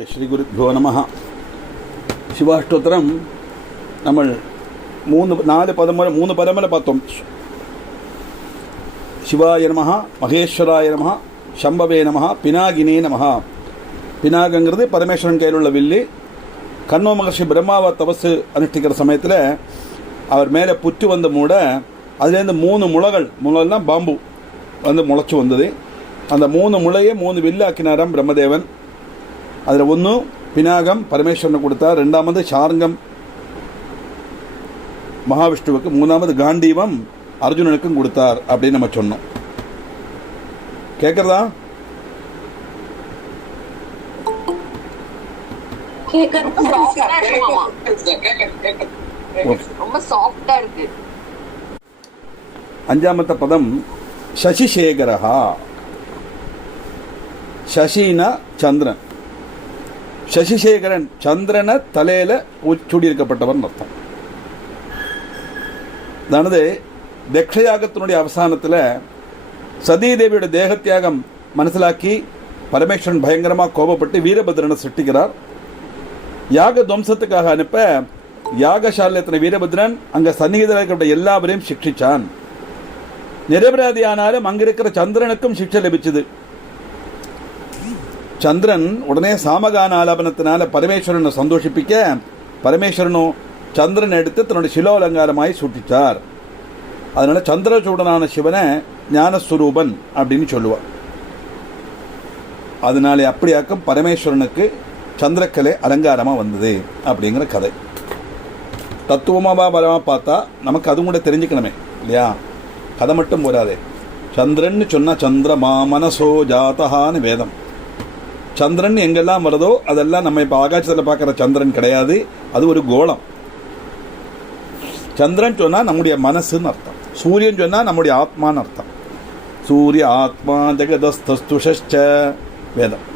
Okay, Sri குருப்யோ நமஹ. சிவாஷ்டோத்திரம் நம்ம மூணு பதமுறை பார்த்தோம். சிவாய நமஹ, மகேஸ்வராய நமஹ, சம்பவே நமஹ, பினாகினே நமஹ. பினாகங்கிறது பரமேஸ்வரன் கையில் உள்ள வில்லு. கண்ணோ மகர்ஷி பிரம்மாவை தபசு அனுஷ்டிக்கிற சமயத்தில் அவர் மேலே புற்று வந்து மூட அதுலேருந்து 3 முளைகள்னா பாம்பு வந்து முளைச்சி வந்தது. அந்த 3 முளையை 3 வில்லு ஆக்கினாராம் பிரம்மதேவன். அதில் 1 பினாகம் பரமேஸ்வரனுக்கு கொடுத்தார், 2வது சார்ங்கம் மகாவிஷ்ணுவுக்கு, 3வது காண்டீவம் அர்ஜுனனுக்கும் கொடுத்தார் அப்படின்னு நம்ம சொன்னோம். கேட்கறதா? அஞ்சாமத்த பதம் சசிசேகரஹா. சசினா சந்திரன். சசிசேகரன் சந்திரனை தலையில சூடியிருக்கப்பட்டவன் அர்த்தம். அதானது தக்ஷயாகத்தினுடைய அவசானத்தில் சதீதேவியோட தேகத்தியாகம் மனசிலாக்கி பரமேஸ்வரன் பயங்கரமாக கோபப்பட்டு வீரபத்ரனை சிருஷ்டிக்கிறார். யாக துவம்சத்துக்காக அனுப்ப யாகசாலத்தின வீரபத்ரன் அங்கே சந்நிகிதராக இருக்கப்பட்ட எல்லாவரையும் சிக்ஷிச்சான். நிரபராதி ஆனாலும் அங்கிருக்கிற சந்திரனுக்கும் சிக்ஷை லபிச்சது. சந்திரன் உடனே சாமகான ஆலாபனத்தினால பரமேஸ்வரனை சந்தோஷிப்பிக்க பரமேஸ்வரனும் சந்திரன் எடுத்து தன்னுடைய சிலோலங்காரமாய் சூட்டிச்சார். அதனால சந்திரசூடனான சிவனை ஞானஸ்வரூபன் அப்படின்னு சொல்லுவார். அதனாலே அப்படியாக்கும் பரமேஸ்வரனுக்கு சந்திரக்கலை அலங்காரமாக வந்தது அப்படிங்கிற கதை. தத்துவமாக பார்த்தா நமக்கு அதுவும் கூட தெரிஞ்சுக்கணுமே இல்லையா? கதை மட்டும் போராதே. சந்திரன்னு சொன்னால் சந்திரமா மனசோ ஜாத்தகான்னு வேதம். சந்திரன் எங்கெல்லாம் வருதோ அதெல்லாம் நம்ம இப்போ ஆகாசத்தில் பார்க்குற சந்திரன் கிடையாது, அது ஒரு கோளம். சந்திரன் சொன்னால் நம்முடைய மனசுன்னு அர்த்தம். சூரியன் சொன்னால் நம்முடைய ஆத்மான்னு அர்த்தம். சூரிய ஆத்மா ஜெகதஸ்துஷ வேதம்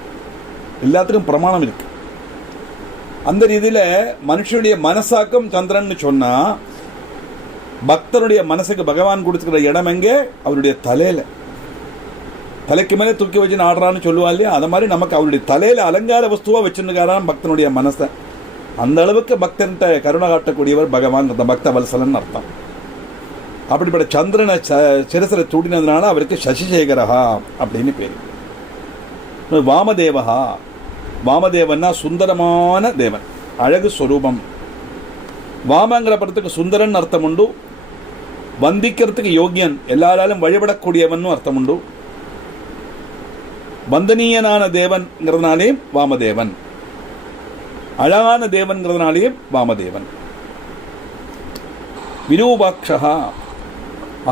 எல்லாத்துக்கும் பிரமாணம் இருக்கு. அந்த ரீதியில் மனுஷனுடைய மனசாக்கும் சந்திரன் சொன்னால் பக்தருடைய மனசுக்கு பகவான் கொடுத்துக்கிற இடம் எங்கே? அவருடைய தலையில. தலைக்கு மேலே தூக்கி வச்சுன்னு ஆடுறான்னு சொல்லுவா இல்லையா? அது மாதிரி நமக்கு அவருடைய தலையில அலங்கார வஸ்துவா வச்சுருக்காரான் பக்தனுடைய மனசை. அந்த அளவுக்கு பக்தன்கிட்ட கருணை காட்டக்கூடியவர் பகவான், பக்த வல்சலன் அர்த்தம். அப்படிப்பட்ட சந்திரனை சிரசில தூடினதுனால அவருக்கு சசிசேகரஹா அப்படின்னு பேர். வாமதேவஹா. வாமதேவன்னா சுந்தரமான தேவன், அழகு ஸ்வரூபம். வாமங்கிற படத்துக்கு சுந்தரன் அர்த்தம் உண்டு. வந்திக்கிறதுக்கு யோகியன், எல்லாராலும் வழிபடக்கூடியவன் அர்த்தம் உண்டு. வந்தனீயனான தேவன்கிறதுனாலே வாமதேவன், அழகான தேவன்கிறதுனாலே வாமதேவன். விரூபாட்சா,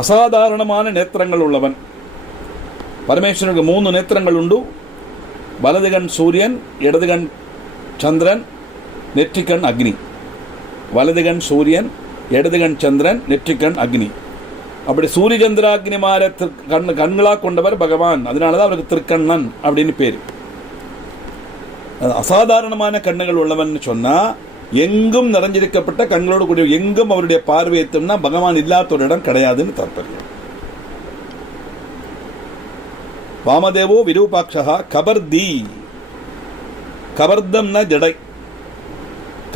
அசாதாரணமான நேத்திரங்கள் உள்ளவன். பரமேஸ்வரனுக்கு 3 நேத்திரங்கள் உண்டு. வலதுகண் சூரியன், இடதுகண் சந்திரன், நெற்றிக்கண் அக்னி. வலதுகண் சூரியன், இடதுகண் சந்திரன், நெற்றிக்கண் அக்னி. அப்படி சூரிய சந்திராக்னி மாற கண்களாக கொண்டவர் பகவான். அதனாலதான் அவருக்கு திருக்கண்ணன் அப்படின்னு பேர். அசாதாரணமான கண்ணுகள் உள்ளவன் சொன்னா எங்கும் நிறைஞ்சிருக்கப்பட்ட கண்களோடு கூடிய, எங்கும் அவருடைய பார்வை எத்தும்னா பகவான் இல்லாத ஒரு இடம் கிடையாதுன்னு தாற்பயம். வாமதேவோ விரூபாட்சா கபர்தி. கபர்தம்னா ஜடை,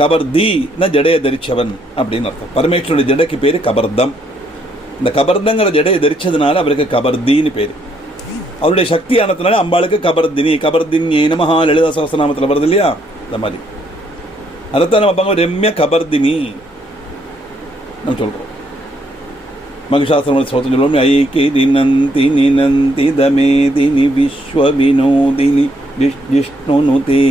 கபர்தினா ஜடையை தரிச்சவன் அப்படின்னு அர்த்தம். பரமேஸ்வரனுடைய ஜடைக்கு பேரு கபர்தம். இந்த கபர்தங்கிற ஜடையை தரிச்சதுனால அவருக்கு கபர்தின்னு பேரு. அவருடைய சக்தி ஆனதுனால அம்பாளுக்கு கபர்தினி, கபர்தினி நமஹா லலிதா சஹஸ்ரநாமத்தில் வருது இல்லையா? இந்த மாதிரி அதைத்தான் நம்ம ரம்ய கபர்தினி நம்ம சொல்றோம். மகிஷாசுரன் சொல்லுவோம், ஐக்கி நினந்தி நினந்தி தமேதினி விஸ்வ வினோதினி விஷ்ணுனுதே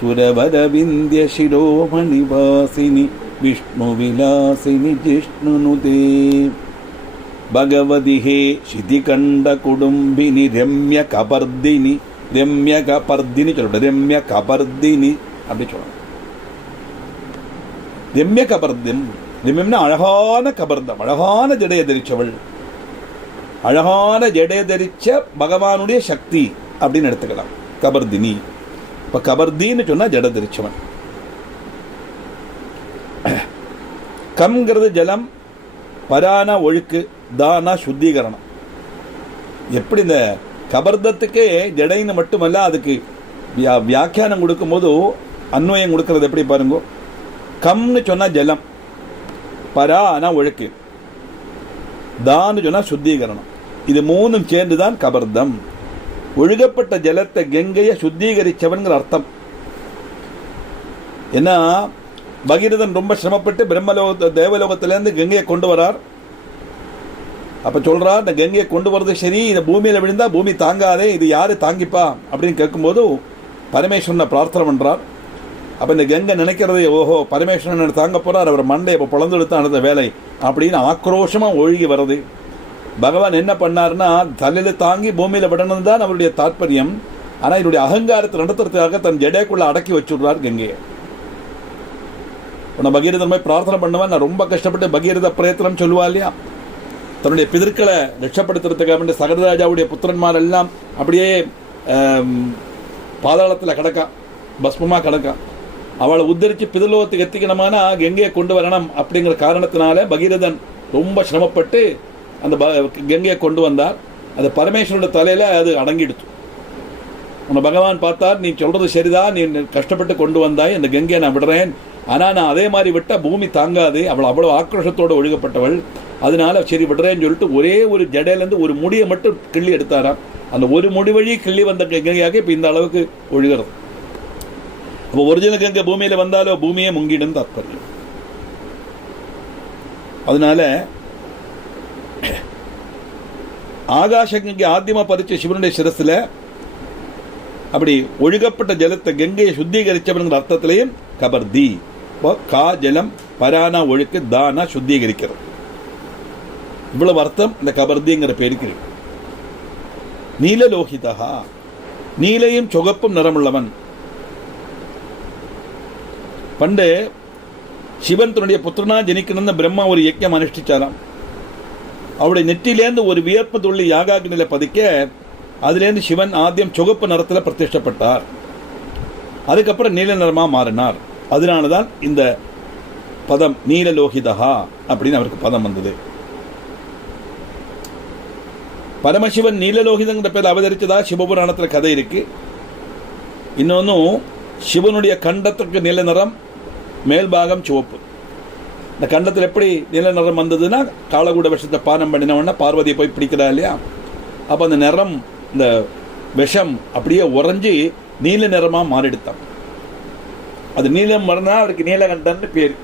சுரவர விந்திய சிரோமணி வாசினி விஷ்ணு விலாசினி ஜிஷ்ணுனுதே பகவதி ஹே சிதிகண்ட குடும்பினி ரம்ய கபர்தினி. ரம்ய கபர்தினி சொல்ல, ரம்ய கபர்தினி அப்படி சொல்லணும். ரம்ய கபர்தம், ரம்யம்னா அழகான கபர்தம், அழகான ஜடைய தரிச்சவள். அழகான ஜடைய தரிச்ச பகவானுடைய சக்தி அப்படின்னு எடுத்துக்கலாம் கபர்தினி. இப்ப கபர்தின்னு சொன்னா ஜட தரிச்சவன். கம்ங்கிறது ஜலம், பரானா ஒழுக்கு, தானா சுத்திகரணம். எப்படி இந்த கபர்தத்துக்கே ஜடைன்னு மட்டுமல்ல, அதுக்கு வியாக்கியானம் கொடுக்கும்போது அன்வயம் கொடுக்கறது எப்படி பாருங்க. கம்னு சொன்னால் ஜலம், பரா ஆனால் ஒழுக்கு, தான்னு சொன்னால் சுத்திகரணம். இது மூணும் சேர்ந்து தான் கபர்தம். ஒழுகப்பட்ட ஜலத்தை கங்கையை சுத்திகரிச்சவன்கிற அர்த்தம். ஏன்னா பகீரதன் ரொம்ப சிரமப்பட்டு தேவலோகத்திலேருந்து கங்கையை கொண்டு வரார். அப்போ சொல்கிறார், இந்த கங்கையை கொண்டு வர்றது சரி, இந்த பூமியில் விழுந்தா பூமி தாங்காதே, இது யாரு தாங்கிப்பா அப்படின்னு கேட்கும்போது பரமேஸ்வரனை பிரார்த்தனை பண்ணுறார். அப்போ இந்த கங்கை நினைக்கிறதே, ஓஹோ பரமேஸ்வரன் தாங்க போகிறார், அவர் மண்டை இப்போ பிளந்துடுத்தான் அடுத்த வேலை அப்படின்னு ஆக்ரோஷமாக ஒழுகி வருது. பகவான் என்ன பண்ணார்னா, தலையில் தாங்கி பூமியில் விடணும் தான் அவருடைய தாற்பயம். ஆனால் என்னுடைய அகங்காரத்தை நடத்துறதுக்காக தன் ஜடேக்குள்ளே அடக்கி வச்சுடுறார் கங்கையை. உன்னை பகீரதன் போய் பிரார்த்தனை பண்ணுவேன், நான் ரொம்ப கஷ்டப்பட்டு பகீரத பிரயத்தனம் சொல்லுவா இல்லையா, தன்னுடைய பிதற்களை ரட்சப்படுத்துறதுக்காக சகரராஜாவுடைய புத்திரன்மார் எல்லாம் அப்படியே பாதாளத்தில் கிடக்கா, பஸ்மமாக கிடக்கா. அவளை உத்தரித்து பிதலோகத்துக்கு எத்திக்கணுமானா கங்கையை கொண்டு வரணும் அப்படிங்கிற காரணத்தினால பகீரதன் ரொம்ப சிரமப்பட்டு அந்த கங்கையை கொண்டு வந்தார். அது பரமேஸ்வரோட தலையில் அது அடங்கிடுச்சு. உன்னை பகவான் பார்த்தார், நீ சொல்கிறது சரிதான், நீ கஷ்டப்பட்டு கொண்டு வந்தாய், அந்த கங்கையை நான் விடுறேன், ஆனால் நான் அதே மாதிரி விட்டால் பூமி தாங்காது, அவள் அவ்வளோ ஆக்ரோஷத்தோடு ஒழுகப்பட்டவள், அதனால சரி விடுறேன்னு சொல்லிட்டு ஒரே ஒரு ஜடையிலேருந்து ஒரு முடியை மட்டும் கிள்ளி எடுத்தாராம். அந்த ஒரு முடி வழி கிள்ளி வந்த கங்கையாக இப்போ இந்த அளவுக்கு ஒழுகிறது. அப்போ ஒரிஜினல் கங்கை பூமியில் வந்தாலோ பூமியே முங்கிடும் தாற்பயம். அதனால ஆகாஷ கங்கை ஆத்தியமா பதிச்ச சிவனுடைய சிரஸ்ல அப்படி ஒழுகப்பட்ட ஜலத்தை கங்கையை சுத்திகரிச்சவனுங்கிற அர்த்தத்திலையும் கபர்தி. கா ஜலம், பரானா ஒழுக்கு, தானா சுத்திகரிக்கிறது. இவ்வளவு அர்த்தம் இந்த கபர்திங்கிற பேருக்கு. நீலலோகிதா, நீலையும் சொகப்பும் நிறமுள்ளவன். பண்டு சிவன் தன்னுடைய புத்திரனா ஜனிக்கணும்னு பிரம்மா ஒரு யஜ்ஞம் அனுஷ்டிச்சாராம். அவருடைய நெற்றிலேருந்து ஒரு வியர்ப்பு துள்ளி யாகாக்னில பதிக்க அதுலேருந்து சிவன் ஆத்தியம் சொகப்பு நிறத்தில் பிரதிஷ்டப்பட்டார். அதுக்கப்புறம் நீல நிறமாக மாறினார். அதனாலதான் இந்த பதம் நீலலோகிதா அப்படின்னு அவருக்கு பதம் வந்தது. பரமசிவன் நீலலோகிதங்கிற பேர் அவதரிச்சதா சிவபுராணத்தில் கதை இருக்கு. இன்னொன்னும் சிவனுடைய கண்டத்துக்கு நீல நிறம், மேல்பாகம் சிவப்பு. இந்த கண்டத்தில் எப்படி நீல நிறம் வந்ததுன்னா, காலகூட விஷத்தை பானம் பண்ணினவொன்னா பார்வதியை போய் பிடிக்கிறா இல்லையா, அப்போ அந்த நிறம், இந்த விஷம் அப்படியே உறைஞ்சி நீல நிறமாக மாறிடுத்தான். அது நீலம் மறந்தா அவருக்கு நீலகண்டன் பேர்.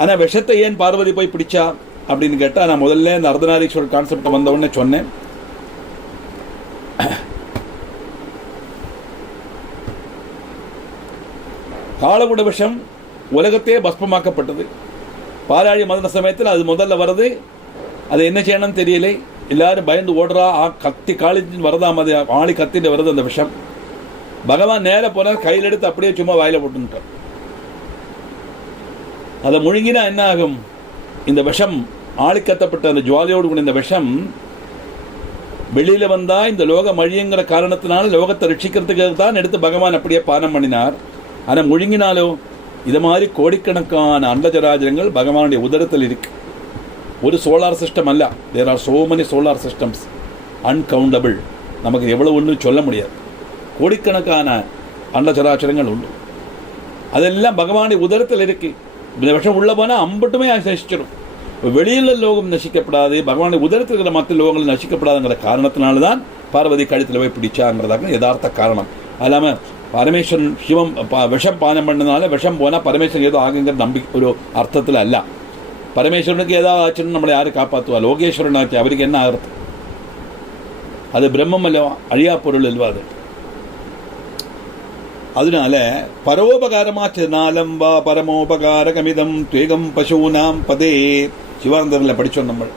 ஆனால் விஷத்தை ஏன் பார்வதி போய் பிடிச்சா அப்படின்னு கேட்டால், நான் முதல்ல இந்த அர்த்தநாரீஸ்வரர் கான்செப்ட் வந்தவுடனே சொன்னேன். காலகுட விஷம் உலகத்தையே பஸ்பமாக்கப்பட்டது. பாராளி மதன சமயத்தில் அது முதல்ல வருது. அது என்ன செய்யணும்னு தெரியல, எல்லாரும் பயந்து ஓடுறா. கத்தி காலிச்சின்னு வரதாம், அது ஆளி கத்திட்டு வருது அந்த விஷம். பகவான் நேர போன கையில் எடுத்து அப்படியே சும்மா வாயில போட்டுட்டார். அதை முழுங்கினா என்ன ஆகும், இந்த விஷம் ஆளிக்கத்தப்பட்ட அந்த ஜுவாலையோடு கூட இந்த விஷம் வெளியில வந்தா இந்த லோகம் அழியுங்கிற காரணத்தினால லோகத்தை ரட்சிக்கிறதுக்கு தான் எடுத்து பகவான் அப்படியே பானம் பண்ணினார். ஆனால் முழுங்கினாலோ இது மாதிரி கோடிக்கணக்கான அண்டஜராஜரங்கள் பகவானுடைய உதரத்தில் இருக்கு. ஒரு சோலார் சிஸ்டம் அல்ல, there are so many solar systems, uncountable. நமக்கு எவ்வளவு ஒன்று சொல்ல முடியாது. கோடிக்கணக்கான அண்டஜராச்சரங்கள் உண்டு. அதெல்லாம் பகவானுடைய உதரத்தில் இருக்கு. இந்த விஷம் உள்ள போனால் அம்பட்டுமே நசிச்சிடும். வெளியில் லோகம் நசிக்கப்படாது, பகவானுடைய உதரத்தில் இருக்கிற மற்ற லோகங்கள் நசிக்கப்படாதுங்கிற காரணத்தினால்தான் பார்வதி கழுத்தில் போய் பிடிச்சாங்கிறதாக யதார்த்த காரணம். அது இல்லாமல் பரமேஸ்வரன் சிவம் விஷம் பானம் பண்ணதுனால விஷம் போனால் பரமேஸ்வரன் ஏதோ ஆகுங்கிற நம்பிக்கை ஒரு அர்த்தத்தில் அல்ல. பரமேஸ்வரனுக்கு ஏதாவது ஆச்சுன்னு நம்மளை யாரும் காப்பாற்றுவா? லோகேஸ்வரன் ஆச்சு, அவருக்கு என்ன ஆகிறது? அது பிரம்மம் அல்லவா, அழியா பொருள் அல்லவா அது. அதனால பரோபகாரமாச்சனாலம் வா பரமோபகாரகமிதம் துவேகம் பசூனாம் பதே சிவானந்தரில் படித்தோம் நம்ம.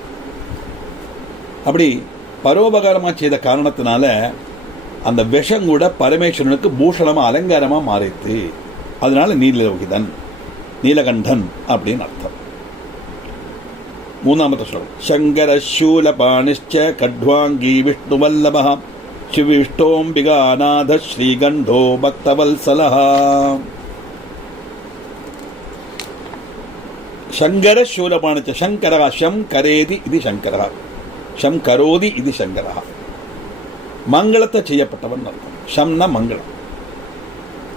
அப்படி பரோபகாரமாக செய்த காரணத்தினால அந்த விஷம் கூட பரமேஸ்வரனுக்கு பூஷணமாக அலங்காரமாக மாறித்து. அதனால நீலலோகிதன், நீலகண்டன் அப்படின்னு அர்த்தம். மூணாமത്തെ ஸ்லோகம். சங்கர சூலபாணிச்ச கட்வாங்கி விஷ்ணுவல்லப சிவிஷ்டோம்பிகாநாத ஸ்ரீகண்டோ பக்தவல்சலஹ. சங்கர சூலபாணிச்ச, சங்கரः ஷம் கரேதி இது சங்கரः, ஷம் கரோதி இது சங்கரः. மங்களத்தை செய்யப்பட்டவன் அர்த்தம். ஷம்னா மங்களம்.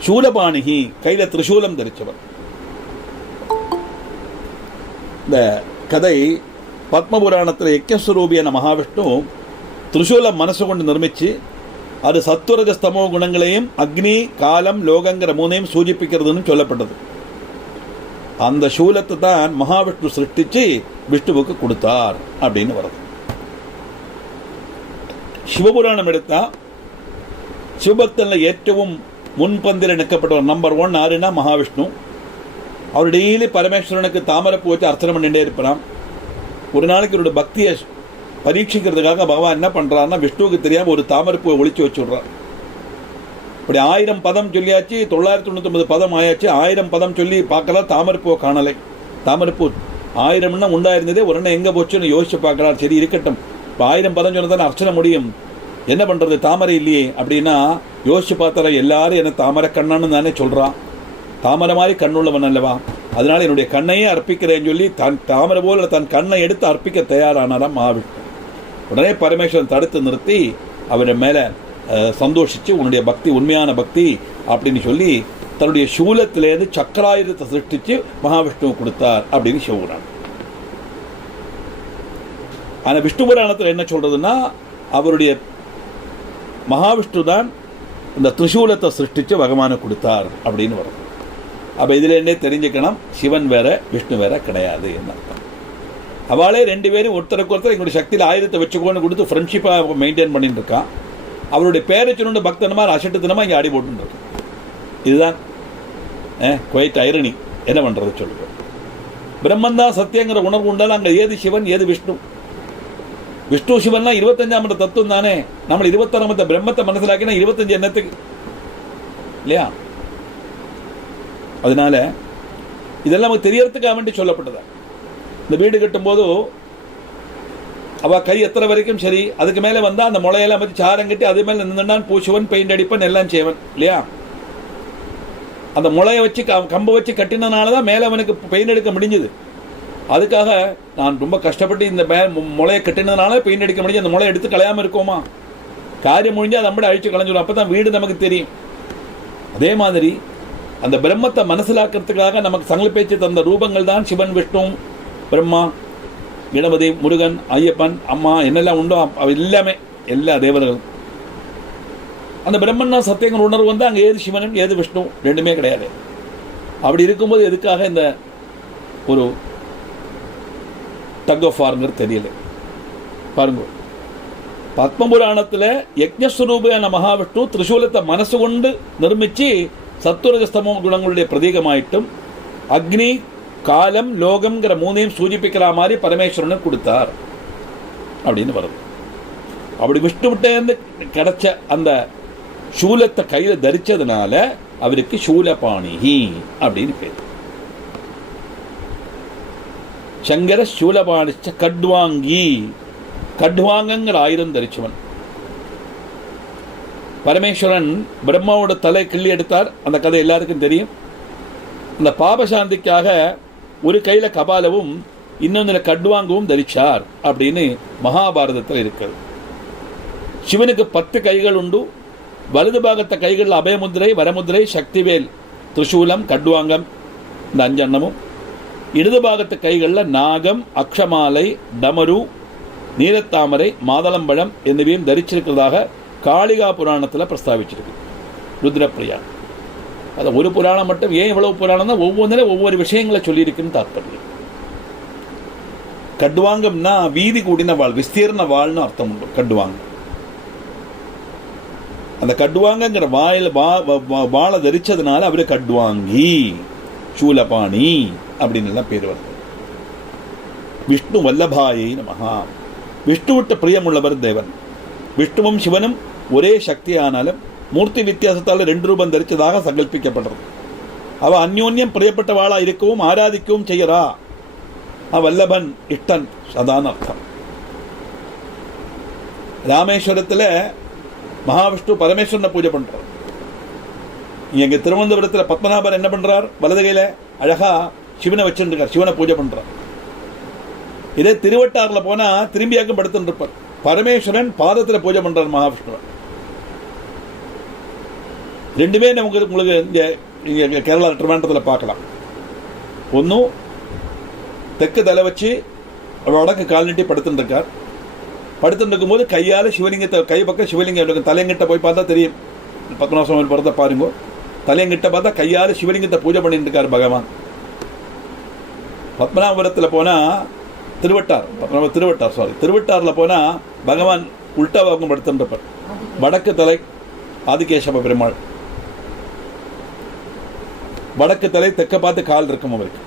சூலபாணிகி, கையில திரிசூலம் தரிச்சவர். இந்த கதை பத்மபுராணத்தில் யக்ஞஸ்வரூபியான மகாவிஷ்ணு திரிசூலம் மனசு கொண்டு நிர்மிச்சு அது சத்துவரஜஸ்தமோ குணங்களையும் அக்னி, காலம், லோகங்கிற மூணையும் சூச்சிப்பிக்கிறதுன்னு சொல்லப்பட்டது. அந்த சூலத்தை தான் மகாவிஷ்ணு சிருஷ்டிச்சு விஷ்ணுவுக்கு கொடுத்தார் அப்படின்னு வருது. சிவபுராணம் எடுத்தா சிவபக்தனில் ஏற்றவும் முன்பந்தில் நிற்கப்பட்டவர் நம்பர் 1 யாருன்னா மகாவிஷ்ணு. அவர் டெய்லி பரமேஸ்வரனுக்கு தாமரைப்பூ வச்சு அர்ச்சனை பண்ணிட்டே இருப்பாராம். ஒரு நாளைக்கு இவருடைய பக்தியை பரீட்சிக்கிறதுக்காக பகவான் என்ன பண்ணுறாருன்னா விஷ்ணுவுக்கு தெரியாமல் ஒரு தாமரைப்பூவை ஒழிச்சு வச்சுடுறார். இப்படி 1000 பதம் சொல்லியாச்சு, 999 பதம் ஆயாச்சு. 1000 பதம் சொல்லி பார்க்கலாம், தாமரைப்பூவை காணலை. தாமரைப்பூ 1000 உண்டாயிருந்ததே, ஒரு எண்ணம் எங்கே போச்சுன்னு யோசிச்சு பார்க்கலாம். சரி இருக்கட்டும், இப்போ 1000 பதம் சொன்னால் தானே அர்ச்சனை முடியும், என்ன பண்ணுறது, தாமரை இல்லையே அப்படின்னா யோசிச்சு பார்த்தார எல்லாரும் என்ன தாமரை கண்ணான்னு தானே சொல்கிறான். தாமரை மாதிரி கண்ணுள்ளவன் அல்லவா, அதனால என்னுடைய கண்ணையே அர்ப்பிக்கிறேன்னு சொல்லி தன் தாமரை போல தன் கண்ணை எடுத்து அர்ப்பிக்க தயாரானாராம் மகாவிஷ்ணு. உடனே பரமேஸ்வரன் தடுத்து நிறுத்தி அவரை மேலே சந்தோஷித்து உன்னுடைய பக்தி உண்மையான பக்தி அப்படின்னு சொல்லி தன்னுடைய சூலத்திலேருந்து சக்கராயுதத்தை சிருஷ்டித்து மகாவிஷ்ணுவை கொடுத்தார் அப்படின்னு சிவபுராணம். ஆனால் விஷ்ணு புராணத்தில் என்ன சொல்றதுன்னா அவருடைய மகாவிஷ்ணு தான் இந்த திரிசூலத்தை சிருஷ்டித்து பகவானை கொடுத்தார் அப்படின்னு வரும். அப்போ இதில் என்ன தெரிஞ்சுக்கணும், சிவன் வேற விஷ்ணு வேற கிடையாது என்ன அர்த்தம். அவளே 2 பேரும் ஒருத்தருக்கு ஒருத்தர் எங்களுடைய சக்தியில் ஆயுதத்தை வச்சுக்கோன்னு கொடுத்து ஃப்ரெண்ட்ஷிப்பாக மெயின்டைன் பண்ணிட்டு இருக்கான். அவருடைய பேரை சொன்ன பக்தனமாக அசட்டுத்தனமாக இங்கே ஆடி போட்டுருக்கு. இதுதான் குவைட் ஐரணி. என்ன பண்ணுறது சொல்லுங்க. பிரம்மந்தான் சத்தியங்கிற உணர்வு உண்டாலும் அங்கே ஏது சிவன் ஏது விஷ்ணு. விஷ்ணு சிவன்லாம் 25ஆம் தத்துவம் தானே. நம்ம 26ஆம் பிரம்மத்தை மனசிலாக்கினா 25 எண்ணத்துக்கு இல்லையா. அதனால இதெல்லாம் நமக்கு தெரியறதுக்காக வேண்டி சொல்லப்பட்டதா. இந்த வீடு கட்டும்போது அவள் கை எத்தனை வரைக்கும் சரி, அதுக்கு மேலே வந்தால் அந்த முளையெல்லாம் வச்சு சாரம் கட்டி அது மேலே நின்றுனான் பூசுவன், பெயிண்ட் அடிப்பன், எல்லாம் செய்வன் இல்லையா. அந்த முளையை வச்சு கம்பை வச்சு கட்டினதுனால தான் மேலே அவனுக்கு பெயிண்ட் அடிக்க முடிஞ்சுது. அதுக்காக நான் ரொம்ப கஷ்டப்பட்டு இந்த முளையை கட்டினதுனால பெயிண்ட் அடிக்க முடிஞ்சு. அந்த முளையை எடுத்து கலையாமல் இருக்கோமா, காரியம் முடிஞ்சால் அதை நம்மளே அழிச்சு கலைஞ்சிடும். அப்போ தான் வீடு நமக்கு தெரியும். அதே மாதிரி அந்த பிரம்மத்தை மனசிலாக்கிறதுக்காக நமக்கு சங்கல்பிச்சு தந்த ரூபங்கள் தான் சிவன், விஷ்ணு, பிரம்மா, கணபதி, முருகன், ஐயப்பன், அம்மா என்னெல்லாம் உண்டோ எல்லாமே எல்லா தேவர்களும். அந்த பிரம்மன் சத்தியங்கள் உணர்வு வந்து அங்கே ஏது சிவனும் ஏது விஷ்ணு ரெண்டுமே கிடையாது. அப்படி இருக்கும்போது எதுக்காக இந்த ஒரு டக் ஆஃப் வார்ங்கிறது தெரியல பாருங்க. பத்மபுராணத்தில் யக்ஞஸ்வரூபியான மகாவிஷ்ணு திரிசூலத்தை மனசு கொண்டு நிர்மிச்சு சத்துரஜஸ்தமோ குணங்களுடைய பிரதீகமாயிட்டும் அக்னி, காலம், லோகம்ங்கிற மூணையும் சூச்சிப்பிக்கிற மாதிரி பரமேஸ்வரனுக்கு கொடுத்தார் அப்படின்னு வருது. அப்படி விஷ்ணுவிட்டேருந்து கிடைச்ச அந்த சூலத்தை கையில் தரிச்சதுனால அவருக்கு சூலபாணிகி அப்படின்னு பேர். சங்கர சூலபாணிச்ச கட்வாங்கி, கட்வாங்கிற ஆயுதம் தரிச்சவன். பரமேஸ்வரன் பிரம்மாவோட தலை கிள்ளி எடுத்தார், அந்த கதை எல்லாருக்கும் தெரியும். அந்த பாபசாந்திக்காக ஒரு கையில் கபாலவும் இன்னொன்றில் கட்வாங்கவும் தரிச்சார் அப்படின்னு மகாபாரதத்தில் இருக்கிறது. சிவனுக்கு 10 கைகள் உண்டு. வலது பாகத்த கைகளில் அபயமுதிரை, வரமுதிரை, சக்திவேல், திரிசூலம், கட்வாங்கம் இந்த 5 அன்னமும். இடது பாகத்த கைகளில் நாகம், அக்ஷமாலை, டமரு, நீலத்தாமரை, மாதளம்பழம் என்பவையும் தரிச்சிருக்கிறதாக காளிகா புராணத்தில் பிரஸ்தாபிச்சிருக்கு. ருத்ரப்பிரியா அது ஒரு புராணம் மட்டும். ஏன் இவ்வளவு புராணம் தான், ஒவ்வொன்றிலும் ஒவ்வொரு விஷயங்களை சொல்லியிருக்குன்னு தாற்பயம். கட்வாங்கம்னா வீதி கூடின வாழ், விஸ்தீர்ண வாழ்னு அர்த்தம் உண்டு கட்வாங்கம். அந்த கட்வாங்கிற வாழை தரிச்சதுனால அவரு கட்வாங்கி, சூலபாணி அப்படின்னு எல்லாம் பேர் வருது. விஷ்ணு வல்லபாயை நமஹா. விஷ்ணுவிட்ட பிரியமுள்ளவர் தேவன். விஷ்ணுவும் சிவனும் ஒரே சக்தி ஆனாலும் மூர்த்தி வித்தியாசத்தால் 2 ரூபம் தரிச்சதாக சங்கல்பிக்கப்படுறது. அவ அந்யோன்யம் பிரியப்பட்ட வாழா இருக்கவும் ஆராதிக்கவும் செய்யறா. வல்லபன் இஷ்டன் அதான் அர்த்தம். ராமேஸ்வரத்தில் மகாவிஷ்ணு பரமேஸ்வரனை பூஜை பண்றார். இங்க திருவனந்தபுரத்தில் பத்மநாபர் என்ன பண்றார், வலது கையில அழகா சிவனை வச்சுருக்கார், சிவனை பூஜை பண்றார். இதே திருவட்டாறுல போனா திரும்பியாக்கும் படுத்துட்டு இருப்பார். பரமேஸ்வரன் பாதத்தில் பூஜை பண்றார் மகாவிஷ்ணு. ரெண்டுமே உங்களுக்கு இங்கே கேரளா ட்ரிவாண்டத்தில் பார்க்கலாம். ஒன்றும் தெற்கு தலை வச்சு வடக்கு கால் நீட்டி படுத்துட்டு இருக்கார். படுத்துட்டு இருக்கும்போது கையால் சிவலிங்கத்தை, கை பக்கம் சிவலிங்கம் தலையங்கிட்ட போய் பார்த்தா தெரியும். பத்மநாப படத்தை பாருங்க, தலையங்கிட்ட பார்த்தா கையால் சிவலிங்கத்தை பூஜை பண்ணிட்டு இருக்கார் பகவான். பத்மநாபபுரத்தில் போனால் திருவட்டாரில் போனால் பகவான் உல்டாவாகவும் படுத்துருப்பார். வடக்கு தலை ஆதிகேசவ பெருமாள், வடக்கு தலை தெற்க பார்த்து கால் இருக்கும் அவருக்கு.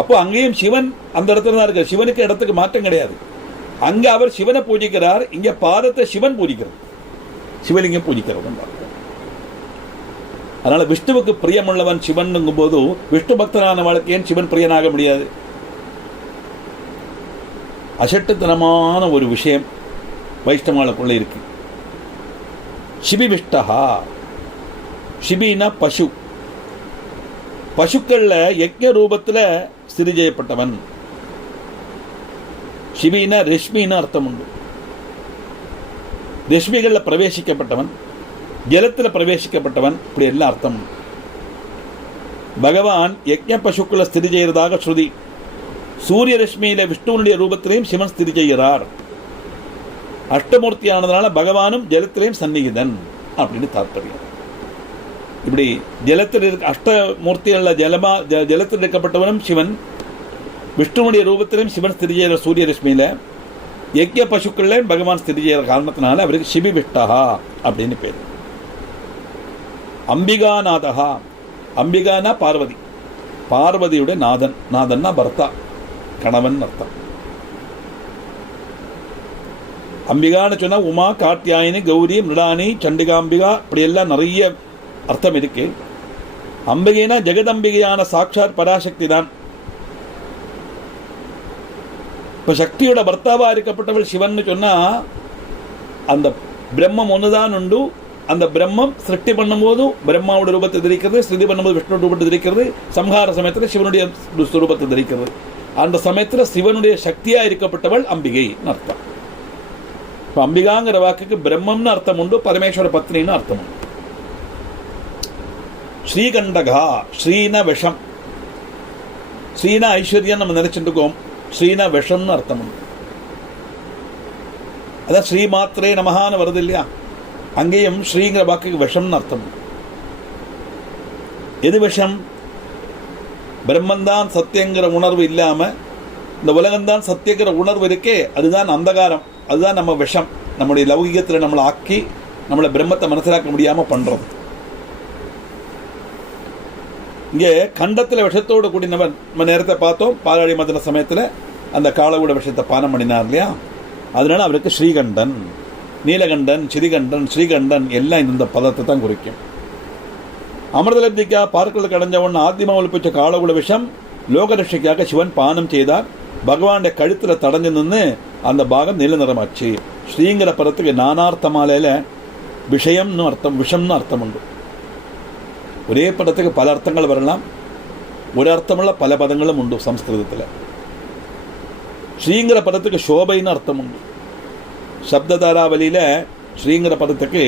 அப்போ அங்கேயும் சிவன் அந்த இடத்துல தான் இருக்கார். சிவனுக்கு இடத்துக்கு மாற்றம் கிடையாது. அங்க அவர் சிவனை பூஜிக்கிறார், இங்க பாதத்தை சிவன் பூஜிக்கிறார், சிவலிங்கம் பூஜிக்கிறது. அதனால விஷ்ணுவுக்கு பிரியமுள்ளவன் சிவன் போது விஷ்ணு பக்தனான வாழ்க்கை ஏன் சிவன் பிரியனாக முடியாது? அசட்டுத்தனமான ஒரு விஷயம் வைஷ்ணவாளுக்குள்ள இருக்கு. சிபி விஷ்டஹா, சிபினா பசு, பசுக்கள்ல யஜ்ஞ ரூபத்தில் ஸ்திதி செய்யப்பட்டவன். சிபினா ரஷ்மின்னு அர்த்தம் உண்டு. ரஷ்மிகளில் பிரவேசிக்கப்பட்டவன், ஜலத்தில் பிரவேசிக்கப்பட்டவன், இப்படி எல்லாம் அர்த்தம் உண்டு. பகவான் யஜ்ஞ பசுக்களை ஸ்திதி செய்யறதாக ஸ்ருதி. சூரிய ரஷ்மியில விஷ்ணுவனுடைய ரூபத்திலையும் சிவன் ஸ்திதி செய்கிறார். அஷ்டமூர்த்தி ஆனதுனால பகவானும் ஜலத்திலையும் சந்நிகிதன் அப்படின்னு தாற்பயம். இப்படி ஜலத்தில் இருக்க அஷ்டமூர்த்திகள் ஜலத்தில் இருக்கப்பட்டவனும் சிவன், விஷ்ணுவனுடைய ரூபத்திலும் சிவன் ஸ்திதி செய்கிற சூரிய ரஷ்மியில, யஜ்ஞ பசுக்கள்ல பகவான் ஸ்திதி செய்கிற காரணத்தினால அவருக்கு சிபி விஷ்டஹா அப்படின்னு பேர். அம்பிகாநாதஹா, அம்பிகானா பார்வதி, பார்வதியுடைய நாதன். நாதன்னா பர்த்தா, கணவன் அர்த்தம். அம்பிகான்னு சொன்னா உமா, கார்த்தியாயினி, கௌரி, மிருடானி, சண்டிகாம்பிகா, இப்படி எல்லாம் நிறைய அர்த்தம் இருக்கு. அம்பிகைனா ஜெகதம்பிகையான சாட்சாத் பராசக்தி தான். இப்ப சக்தியோட பர்த்தாவா இருக்கப்பட்டவள் சிவன் சொன்னா அந்த பிரம்மம் ஒண்ணுதான் உண்டு. அந்த பிரம்மம் சிருஷ்டி பண்ணும்போது பிரம்மாவோட ரூபத்தை தெரிக்கிறது, ஸ்ருதி பண்ணும்போது விஷ்ணு ரூபத்தை தெரிக்கிறது, சம்ஹார சமயத்தில் சிவனுடைய ரூபத்தை தெரிக்கிறது. அந்த சமயத்தில் சிவனுடைய சக்தியா இருக்கப்பட்டவள் அம்பிகை அர்த்தம். இப்போ அம்பிகாங்கிற வாக்குக்கு பிரம்மம்னு அர்த்தம் உண்டு, பரமேஸ்வர பத்னின்னு அர்த்தம் உண்டு. ஸ்ரீகண்டகா, ஸ்ரீன விஷம், ஸ்ரீன ஐஸ்வர்யம் நம்ம நினைச்சிட்டு இருக்கோம், ஸ்ரீன விஷம்னு அர்த்தம் உண்டு. அதான் ஸ்ரீ மாத்திரே நமகான்னு வருது இல்லையா, அங்கேயும் ஸ்ரீங்கிற வாக்குக்கு விஷம்னு அர்த்தம். எது விஷம்? பிரம்மந்தான் சத்தியங்கிற உணர்வு இல்லாம இந்த உலகம்தான் சத்தியங்கிற உணர்வு இருக்கே, அதுதான் அந்தகாரம், அதுதான் நம்ம விஷம். நம்முடைய லௌகிகத்தில் நம்மளை ஆக்கி நம்மளை பிரம்மத்தை மனசிலாக்க முடியாம பண்றோம். இங்கே கண்டத்தில் விஷத்தோடு கூடினவன் நம்ம நேரத்தை பார்த்தோம். பாலாழி மதன சமயத்தில் அந்த காலகூட விஷத்தை பானம் பண்ணினார் இல்லையா, அதனால அவருக்கு ஸ்ரீகண்டன், நீலகண்டன், சிறிகண்டன், ஸ்ரீகண்டன் எல்லாம் இந்த பதத்தை தான் குறிக்கும். அமிர்தலப்திக்கா பார்க்கலுக்கு அடைஞ்சவன் ஆத்மாவில் பிடிச்ச காலகுல விஷம் லோகரட்சிக்காக சிவன் பானம் செய்தார். பகவானுடைய கழுத்தில் தடஞ்சு நின்று அந்த பாகம் நீல நிறமாச்சு. ஸ்ரீங்கிற பதத்துக்கு நானார்த்தமாலையில விஷயம்னு அர்த்தம், விஷம்னு அர்த்தம் உண்டு. ஒரே பதத்துக்கு பல அர்த்தங்கள் வரலாம், ஒரு அர்த்தமுள்ள பல பதங்களும் உண்டு சம்ஸ்கிருதத்தில். ஸ்ரீங்கிற பதத்துக்கு சோபைன்னு அர்த்தம் உண்டு. சப்ததாராவலியில ஸ்ரீங்கிற பதத்துக்கு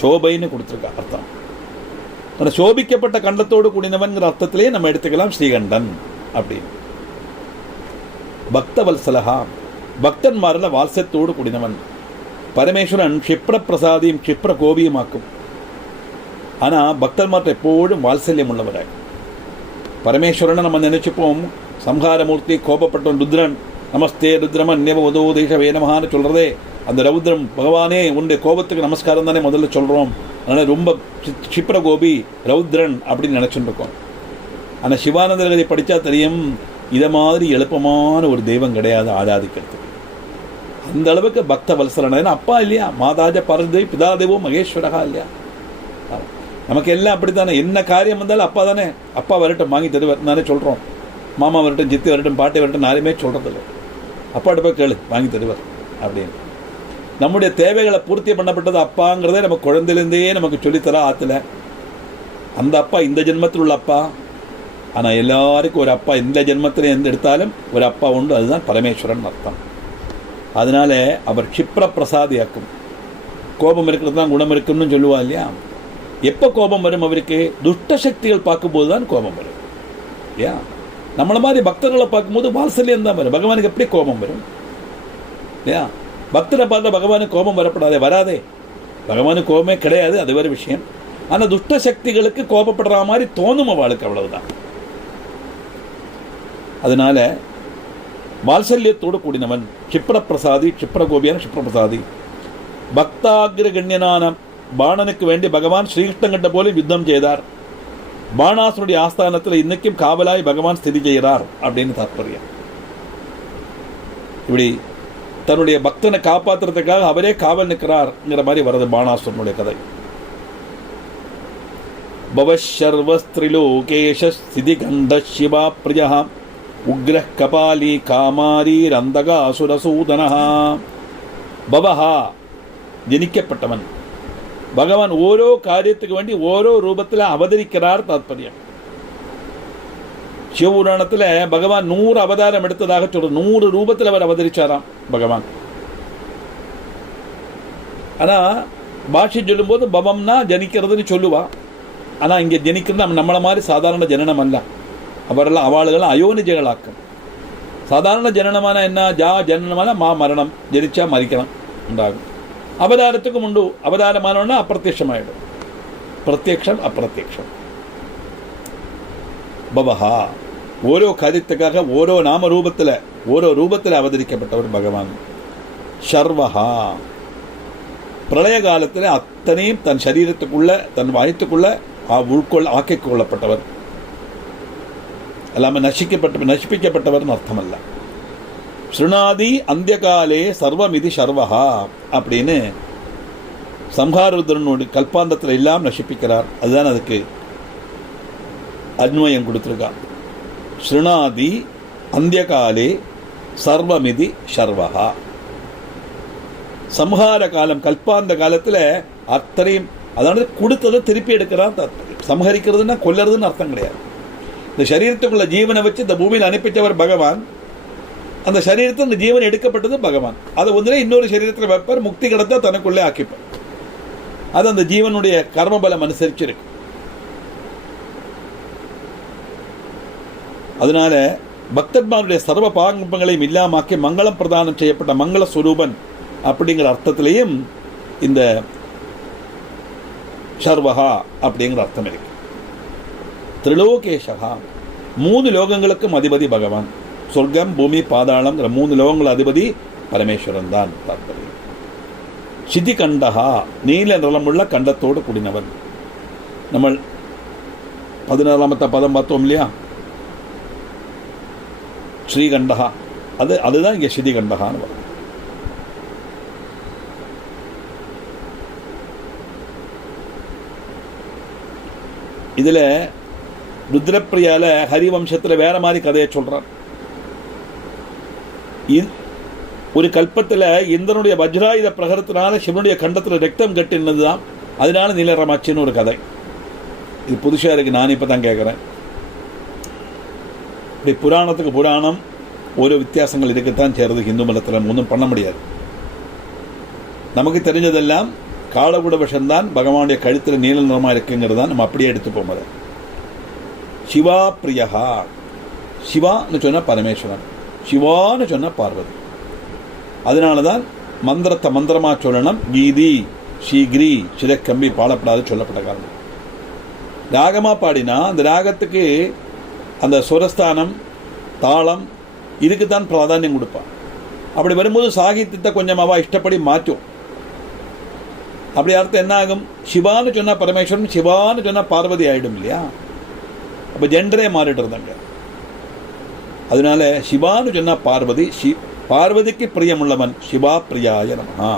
சோபைன்னு கொடுத்துருக்கா அர்த்தம். சோபிக்கப்பட்ட கண்டத்தோடு கூடினவன்கிற அர்த்தத்திலே நம்ம எடுத்துக்கலாம் ஸ்ரீகண்டன் அப்படின்னு. பக்தவல்சலஹா, பக்தன்மாரில் வால்சத்தோடு கூடினவன். பரமேஸ்வரன் க்ஷிப்ர பிரசாதியும் க்ஷிப்ர கோபியுமாக்கும். ஆனால் பக்தன்மார்ட்ட எப்போதும் வாத்சல்யம் உள்ளவராய். பரமேஸ்வரனை நம்ம நினைச்சுப்போம் சம்ஹாரமூர்த்தி, கோபப்பட்டவன் ருத்ரன், நமஸ்தே ருத்ரமன் உதோ தேச வேணமகான்னு சொல்றதே அந்த ரௌத்ரம் பகவானே உன்னுடைய கோபத்துக்கு நமஸ்காரம் தானே முதல்ல சொல்றோம். அதனால ரொம்ப க்ஷிப்ர கோபி ரௌத்ரன் அப்படின்னு நினைச்சுட்டு இருக்கோம். ஆனால் சிவானந்தர்களை படித்தா தெரியும், இதை மாதிரி எழுப்பமான ஒரு தெய்வம் கிடையாது ஆராதிக்கிறதுக்கு. அந்த அளவுக்கு பக்த வல்சலன். அப்பா இல்லையா, மாதாஜ பரதே பிதாதேவோ மகேஸ்வரகா இல்லையா. நமக்கு எல்லாம் அப்படித்தானே, என்ன காரியம் வந்தாலும் அப்பா தானே, அப்பா வரட்டும் வாங்கி தருவார் தானே சொல்கிறோம். மாமா வரட்டும், சித்தி வரட்டும், பாட்டி வரட்டும், யாருமே சொல்கிறதில்ல. அப்பாட்ட போய் கேளு வாங்கி தருவார் அப்படின்னு. நம்முடைய தேவைகளை பூர்த்தி பண்ணப்பட்டது அப்பாங்கிறதே நம்ம குழந்தையிலேருந்தே நமக்கு சொல்லித்தர ஆற்றுல. அந்த அப்பா இந்த ஜென்மத்தில் உள்ள அப்பா. ஆனால் எல்லாருக்கும் ஒரு அப்பா இந்த ஜென்மத்தில் எந்த எடுத்தாலும் ஒரு அப்பா உண்டு, அதுதான் பரமேஸ்வரன் அர்த்தம். அதனால அவர் க்ஷிப்ர பிரசாதியாக்கும். கோபம் இருக்கிறது தான் குணம் இருக்குன்னு சொல்லுவா இல்லையா. எப்போ கோபம் வரும் அவருக்கு? துஷ்ட சக்திகள் பார்க்கும்போது தான் கோபம் வரும். ஏன் நம்மளை மாதிரி பக்தர்களை பார்க்கும்போது வாத்சல்யம் தான் வரும். பகவானுக்கு எப்படி கோபம் வரும்? ஏன் பக்தரை பார்த்தா பகவானுக்கு கோபம் வரப்படாதே? வராதே. பகவானுக்கு கோபமே கிடையாது, அது வேறு விஷயம். ஆனால் துஷ்ட சக்திகளுக்கு கோபப்படுற மாதிரி தோணும் அவளுக்கு, அவ்வளவுதான். அதனால வாத்சல்யத்தோடு கூடினவன் க்ஷிப்ரபிரசாதி, க்ஷிப்ரகோபியான க்ஷிப்ரபிரசாதி. பக்தாகிரகண்யனான பாணனுக்கு வேண்டி பகவான் ஸ்ரீகிருஷ்ணன் கிட்ட போல யுத்தம் செய்தார். பாணாசுருடைய ஆஸ்தானத்தில் இன்னைக்கும் காவலாய் பகவான் ஸ்திதி செய்கிறார் அப்படின்னு தாற்பயம். இப்படி தன்னுடைய பக்தனை காப்பாற்றுறதுக்காக அவரே காவல் நிற்கிறார்ங்கிற மாதிரி வருது பாணாசுரனுடைய கதை. பவஷர்வஸ்திரிலோகேஷ ஸ்திதிகண்ட சிவா பிரியா உக்ர கபாலி காமாரி ரந்தகாசுரசூதனா. பவஹா ஜனிக்கப்பட்டவன். பகவான் ஓரோ காரியத்துக்கு வேண்டி ஓரோ ரூபத்தில் அவதரிக்கிறார் தாத்பரியம். சிவபுராணத்தில் பகவான் 100 அவதாரம் எடுத்ததாக சொல்ற, 100 ரூபத்தில் அவர் அவதரிச்சாராம் பகவான். ஆனா பாஷை சொல்லும் போது பவம்னா ஜனிக்கிறதுன்னு சொல்லுவா. ஆனா இங்க ஜனிக்கிறது நம்மள மாதிரி சாதாரண ஜனனம் அல்ல. அவரெல்லாம் அவளுகெல்லாம் அயோனிஜகளாக்கும். சாதாரண ஜனனமான என்ன? ஜனனமான மரணம், ஜனிச்சா மறிக்கலாம் உண்டாகும். அவதாரத்துக்கும் உண்டு. அவதாரமானவனா அப்பிரத்யட்சமாயிடும். பிரத்யக்ஷம் அப்பிரத்யக்ஷம். பவஹா ஓரோ காரியத்துக்காக ஓரோ நாம ரூபத்தில் ஓரோ ரூபத்தில் அவதரிக்கப்பட்டவர் பகவான். ஷர்வஹா பிரளய காலத்தில் அத்தனையும் தன் சரீரத்துக்குள்ள தன் வயத்துக்குள்ள ஆக்கிக் கொள்ளப்பட்டவர். எல்லாமே நசிப்பிக்கப்பட்டவர்னு அர்த்தம் அல்ல. ஸ்ருணாதி அந்தியகாலே சர்வமிதி சர்வஹா அப்படின்னு சம்ஹாரருத்ரனோடு கல்பாந்தத்தில் எல்லாம் நசிப்பிக்கிறார். அதுதான் அதுக்கு அன்வயம் கொடுத்துருக்கான். ஸ்ருணாதி அந்தியகாலே சர்வமிதி சர்வஹா. சம்ஹார காலம், கல்பாந்த காலத்தில் அத்தனையும், அதாவது கொடுத்ததை திருப்பி எடுக்கிறார். சம்ஹரிக்கிறதுனா கொல்லறதுன்னு அர்த்தம் கிடையாது. இந்த சரீரத்துக்குள்ள ஜீவனை வச்சு இந்த பூமியில் அனுப்பிச்சவர் பகவான். அந்த சரீரத்தில் இந்த ஜீவன் எடுக்கப்பட்டது பகவான். அதை ஒன்றே இன்னொரு சரீரத்தில் வைப்பார், முக்தி கிடத்தா தனக்குள்ளே ஆக்கிப்பார். அது அந்த ஜீவனுடைய கர்மபலம் அனுசரிச்சு இருக்கு. அதனால பக்தர்மாருடைய சர்வ பாகங்களையும் இல்லாமாக்கி மங்களம் பிரதானம் செய்யப்பட்ட மங்கள ஸ்வரூபன் அப்படிங்கிற அர்த்தத்திலையும் இந்த சர்வஹா அப்படிங்கிற அர்த்தம் இருக்கு. திரிலோகேஷகா 3 லோகங்களுக்கும் அதிபதி பகவான். சொர்க்கம், பூமி, பாதாளம் 3 லோகங்கள் அதிபதி பரமேஸ்வரன் தான் தாற்பயம். சிதிகண்டகா நீல நிலமுள்ள கண்டத்தோடு கூடினவன். நம்ம 14ஆம் பதம் பார்த்தோம் இல்லையா? ஸ்ரீகண்டகா, அதுதான் இங்கே சிதிகண்டகான்னு வரும். இதுல ருத்ரப்பிரியால ஹரிவம்சத்தில் வேற மாதிரி கதையை சொல்றான். ஒரு கல்பத்தில் இந்திரனுடைய வஜ்ராயுத பிரகரத்தினால சிவனுடைய கண்டத்தில் ரத்தம் கட்டினதுதான், அதனால நீலரமாச்சின்னு ஒரு கதை. இது புதுசாக இருக்கு, நான் இப்போ தான் கேட்குறேன். இப்படி புராணத்துக்கு புராணம் ஒரு வித்தியாசங்கள் இருக்குத்தான் சேருது. ஹிந்து மதத்தில் ஒன்றும் பண்ண முடியாது. நமக்கு தெரிஞ்சதெல்லாம் காலகுட விஷம்தான் பகவானுடைய கழுத்தில் நீல நிறமாக இருக்குங்கிறது தான் நம்ம அப்படியே எடுத்துப்போம். அதை சிவா பிரியா, சிவான்னு சொன்னால் பரமேஸ்வரன், சிவான்னு சொன்னால் பார்வதி. அதனால தான் மந்திரத்தை மந்திரமாக சொல்லணும். கீதி ஸ்ரீகிரி சிறக்கம்பி பாடப்படாது சொல்லப்பட்ட காரணம். ராகமாக பாடினா அந்த ராகத்துக்கு அந்த சுரஸ்தானம் தாளம் இதுக்குத்தான் பிராதானியம் கொடுப்பான். அப்படி வரும்போது சாகித்யத்தை கொஞ்சம் அவா இஷ்டப்படி மாற்றும். அப்படி அர்த்தம் என்ன ஆகும்? சிவான்னு சொன்னால் பரமேஸ்வரன், சிவான்னு சொன்னால் பார்வதி ஆகிடும் இல்லையா? அப்போ ஜெண்டரே மாறிடுறதாங்க. அதனால சிவான்னு சொன்னால் பார்வதி, பார்வதிக்கு பிரியமுள்ளவன் சிவா பிரியாய நமஹா,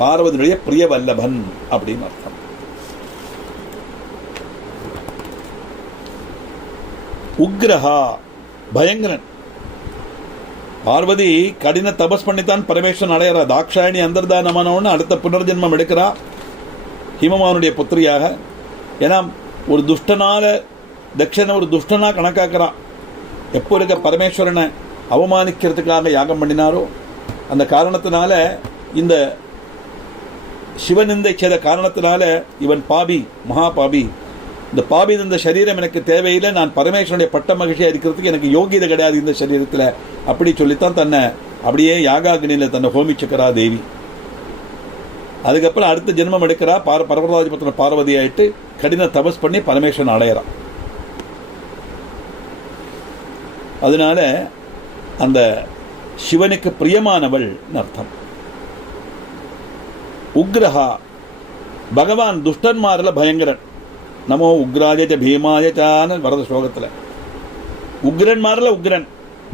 பார்வதியுடைய பிரியவல்லபன் அப்படின்னு அர்த்தம். உக்ரஹா பயங்கரன். பார்வதி கடின தபஸ் பண்ணித்தான் பரமேஸ்வரன் அடையிறா. தாக்ஷாயணி அந்தர்தானமானவன்னு அடுத்த புனர்ஜென்மம் எடுக்கிறா ஹிமவானுடைய புத்திரியாக. ஏன்னா ஒரு துஷ்டனால தக்ஷனை ஒரு துஷ்டனா கணக்காக்குறான். எப்போ இருக்க பரமேஸ்வரனை அவமானிக்கிறதுக்காக யாகம் பண்ணினாரோ அந்த காரணத்தினால இந்த சிவனிந்தை செய்த காரணத்தினால இவன் பாபி, மகா பாபி, இந்த பாபி இந்த சரீரம் எனக்கு தேவையில்லை, நான் பரமேஸ்வரனுடைய பட்ட மகிழ்ச்சியாக இருக்கிறதுக்கு எனக்கு யோகியதை கிடையாது இந்த சரீரத்தில், அப்படி சொல்லித்தான் தன்னை அப்படியே யாகாக்னியில் தன்னை ஹோமிச்சுக்கிறா தேவி. அதுக்கப்புறம் அடுத்த ஜென்மம் எடுக்கிறா, பரவராஜபுத்திர பார்வதி ஆயிட்டு கடின தபஸ் பண்ணி பரமேஸ்வரன் அடையிறான். அதனால அந்த சிவனுக்கு பிரியமானவள் அர்த்தம். உக்ரஹா, பகவான் துஷ்டன்மாரில் பயங்கரன். நமோ உக்ராஜ பீமாஜான வரத ஸ்லோகத்தில் உக்ரன்மாரில் உக்ரன்,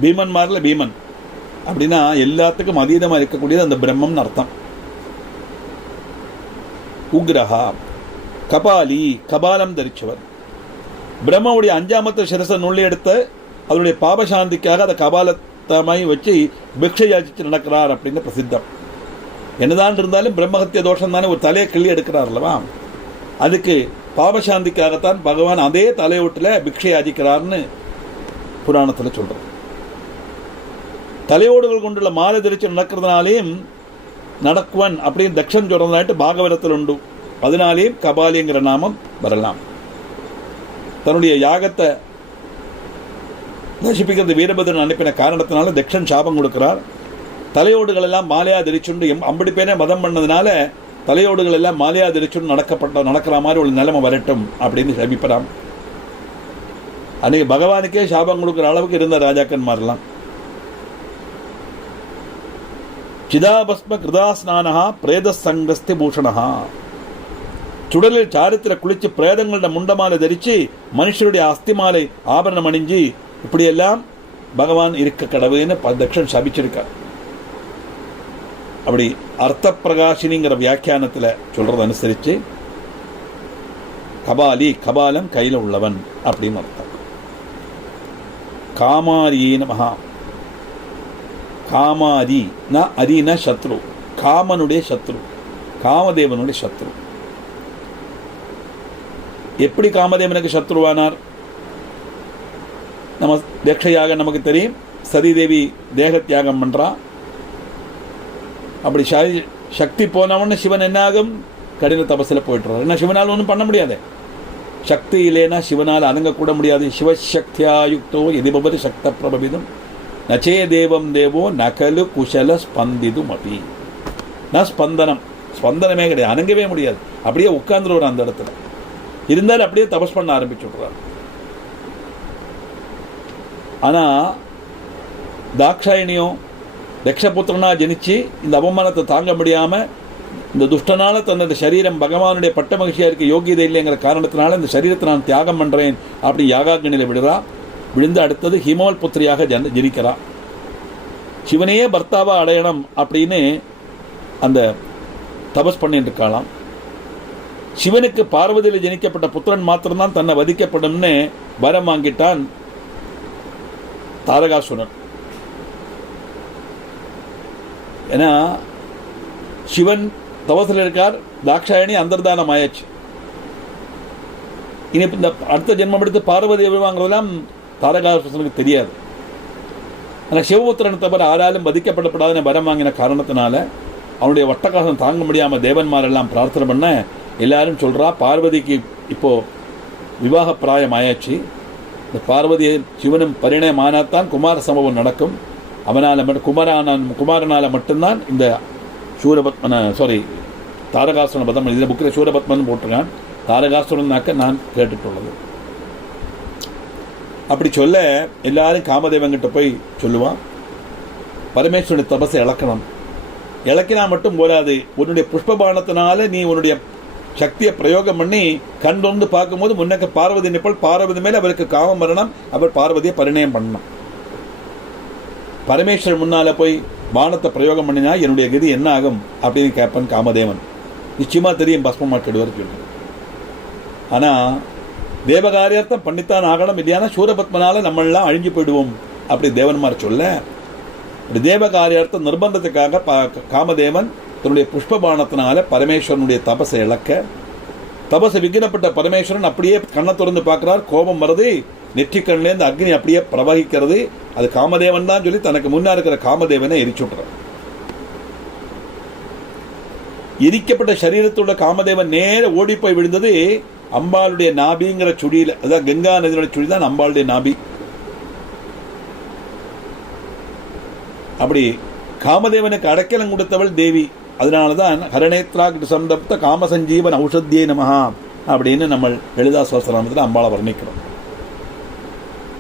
பீமன்மாரில் பீமன். அப்படின்னா எல்லாத்துக்கும் அதீதமாக இருக்கக்கூடியது அந்த பிரம்மம்னு அர்த்தம். உக்ரஹா கபாலி, கபாலம் தரிச்சவர். பிரம்மவுடைய 5ஆமத்து சிரச நுள்ளி எடுத்து அவருடைய பாபசாந்திக்காக அதை கபாலத்தமாய் வச்சு பிக்ஷை யாச்சித்து நடக்கிறார் அப்படின்னு பிரசித்தம். என்னதான் இருந்தாலும் பிரம்மஹத்திய தோஷம் தானே, ஒரு தலையை கிள்ளி எடுக்கிறார் அல்லவா, அதுக்கு பாபசாந்திக்காகத்தான் பகவான் அதே தலையோட்டில் பிக்ஷை யாச்சிக்கிறார்னு புராணத்தில் சொல்றார். தலையோடுகள் கொண்டுள்ள மாலை தரிச்சு நடக்கிறதுனாலேயும் நடக்குவன் அப்படின்னு தக்ஷன் சொல்றதுனாட்டு பாகவதத்தில் உண்டு. அதனாலேயும் கபாலிங்கிற நாமம் வரலாம். தன்னுடைய யாகத்தை நசிப்பிக்கிறது வீரபத்ரன் அனுப்பின காரணத்தினால தக்ஷன் சாபம் கொடுக்கிறார். தலையோடுகள் எல்லாம் மாலையா தரிச்சுண்டு அம்படி பேரே மதம் பண்ணதுனால தலையோடுகள் எல்லாம் மாலையா தரிச்சுண்டு நடக்கிற மாதிரி ஒரு நிலைமை வரட்டும் அப்படின்னு சபிப்பறாம். அன்னைக்கு பகவானுக்கே சாபம் கொடுக்குற அளவுக்கு இருந்த ராஜாக்கன்மாரெல்லாம். சிதாபஸ்ம கிருதாஸ்நானஹா பிரேத சங்கஸ்தி பூஷணஹா, சுடலில் சாரித்திர குளிச்சு பிரேதங்களோட முண்டமாலை தரிச்சு மனுஷருடைய அஸ்திமாலை ஆபரணம் அணிஞ்சு இப்படியெல்லாம் பகவான் இருக்க கடவுன்னு தக்ஷன் சபிச்சிருக்கார். அப்படி அர்த்த பிரகாஷினிங்கிற வியாக்கியானத்தில் சொல்றது அனுசரிச்சு கபாலி, கபாலம் கையில் உள்ளவன் அப்படின்னு அர்த்தம். காமாரியே மகா, காமாரி ந அரின சத்ரு, காமனுடைய சத்ரு, காமதேவனுடைய சத்ரு. எப்படி காமதேவனுக்கு சத்ருவானார்? நம்ம தேட்சையாக நமக்கு தெரியும், சதிதேவி தேக தியாகம் பண்றா. அப்படி சக்தி போனவன்னு சிவன் என்ன ஆகும்? கடின தபஸில் போயிட்டுறார். ஏன்னா சிவனால் ஒன்றும் பண்ண முடியாது, சக்தி இல்லைன்னா சிவனால் அடங்கக்கூட முடியாது. சிவசக்தியாயுக்தோ எதிபபரி சக்த பிரபவிதம் நச்சே தேவம் தேவோ நகலு குஷல ஸ்பந்திதும் அப்படி. நான் ஸ்பந்தனமே கிடையாது, அணங்கவே முடியாது, அப்படியே உட்கார்ந்துருவார் அந்த இடத்துல. இருந்தாலும் அப்படியே தபஸ் பண்ண ஆரம்பிச்சு விட்றார். ஆனா தாக்ஷாயணியும் தக்ஷபுத்திரனா ஜனிச்சு இந்த அவமானத்தை தாங்க முடியாம இந்த துஷ்டனால தன்னோட சரீரம் பகவானுடைய பட்ட மகிழ்ச்சியா இருக்க யோகியதை இல்லைங்கிற காரணத்தினால இந்த சரீரத்தை நான் தியாகம் பண்றேன் அப்படி யாகாக்னியில விடுறா. விழுந்து அடுத்தது ஹிமோல் புத்திரியாக ஜனிக்கிறா. சிவனையே பர்த்தாவா அடையணும் அப்படின்னு அந்த தபஸ் பண்ணிட்டு இருக்கலாம். சிவனுக்கு பார்வதியில் ஜனிக்கப்பட்ட புத்திரன் மாத்திரம்தான் தன்னை வதிக்கப்படும்னு வரம் வாங்கிட்டான் தாரகாசுரன். ஏன்னா சிவன் தவசில் இருக்கார், தாக்ஷாயணி அந்தர்தானம் ஆயாச்சு. இனி இந்த அடுத்த ஜென்மம் எடுத்து பார்வதி வாங்குறதெல்லாம் தாரகாசுரனுக்கு தெரியாது. ஆனால் சிவபுத்திரனை தவிர ஆறாலும் வதிக்கப்படப்படாதுன்னு வரம் வாங்கின காரணத்தினால அவனுடைய வட்டக்காசம் தாங்க முடியாமல் தேவன்மாரெல்லாம் பிரார்த்தனை பண்ண எல்லாரும் சொல்றா, பார்வதிக்கு இப்போ விவாக பிராயம் ஆயாச்சு. இந்த பார்வதியை சிவனும் பரிணயமானாத்தான் குமார சம்பவம் நடக்கும். குமாரனால மட்டும்தான் இந்த தாரகாசுரன் பதம். இதில் புக்கில் சூரபத்மன் போட்டிருக்கான், தாரகாசுரனாக்க நான் கேட்டுட்டுள்ளது. அப்படி சொல்ல எல்லாரும் காமதேவன்கிட்ட போய் சொல்லுவான், பரமேஸ்வரனுடைய தபஸை இழக்கணும். இழக்கினா மட்டும் போராது, உன்னுடைய புஷ்பபானத்தினால நீ உன்னுடைய சக்தியை பிரயோகம் பண்ணி கண் வந்து பார்க்கும்போது முன்னக்க பார்வதி நிற்பல், பார்வதி மேலே அவருக்கு காமம் வரணும், அவர் பார்வதியை பரிணயம் பண்ணணும். பரமேஸ்வரன் முன்னால போய் பானத்தை பிரயோகம் பண்ணினா என்னுடைய கதி என்ன ஆகும் அப்படின்னு கேட்பன் காமதேவன். நிச்சயமா தெரியும் பஸ்மமாக்கிடுவார் சொல்லு. ஆனா தேவகாரியர்த்தம் பண்ணித்தான் ஆகணும், இல்லையானா சூரபத்மனால நம்மளாம் அழிஞ்சு போயிடுவோம் அப்படி தேவன்மார் சொல்ல, தேவகாரியர்த்தம் நிர்பந்தத்துக்காக காமதேவன் தன்னுடைய புஷ்பபானத்தினால பரமேஸ்வரனுடைய தபஸை இழக்க, தபஸை விக்கினப்பட்ட பரமேஸ்வரன் அப்படியே கண்ணை திறந்து பார்க்கிறார், கோபம் வருது, நெற்றிக்கண்ணிலேருந்து அக்னி அப்படியே பிரவகிக்கிறது. அது காமதேவன் தான் சொல்லி தனக்கு முன்னா இருக்கிற காமதேவனை எரிச்சுடுறார். எரிக்கப்பட்ட சரீரத்தோட காமதேவன் நேர ஓடி போய் விழுந்தது அம்பாளுடைய நாபிங்கிற சுழியில. அதான் கங்கா நதியோட சுழி தான் அம்பாளுடைய நாபி. அப்படி காமதேவனுக்கு அடைக்கலம் கொடுத்தவள் தேவி. அதனாலதான் ஹரணேத்ராக் சந்தப்த காமசஞ்சீவன் ஔஷத்தியே நமஹா அப்படின்னு நம்ம லலிதா சஹஸ்ரநாமத்தில் அம்பாளை வர்ணிக்கிறோம்.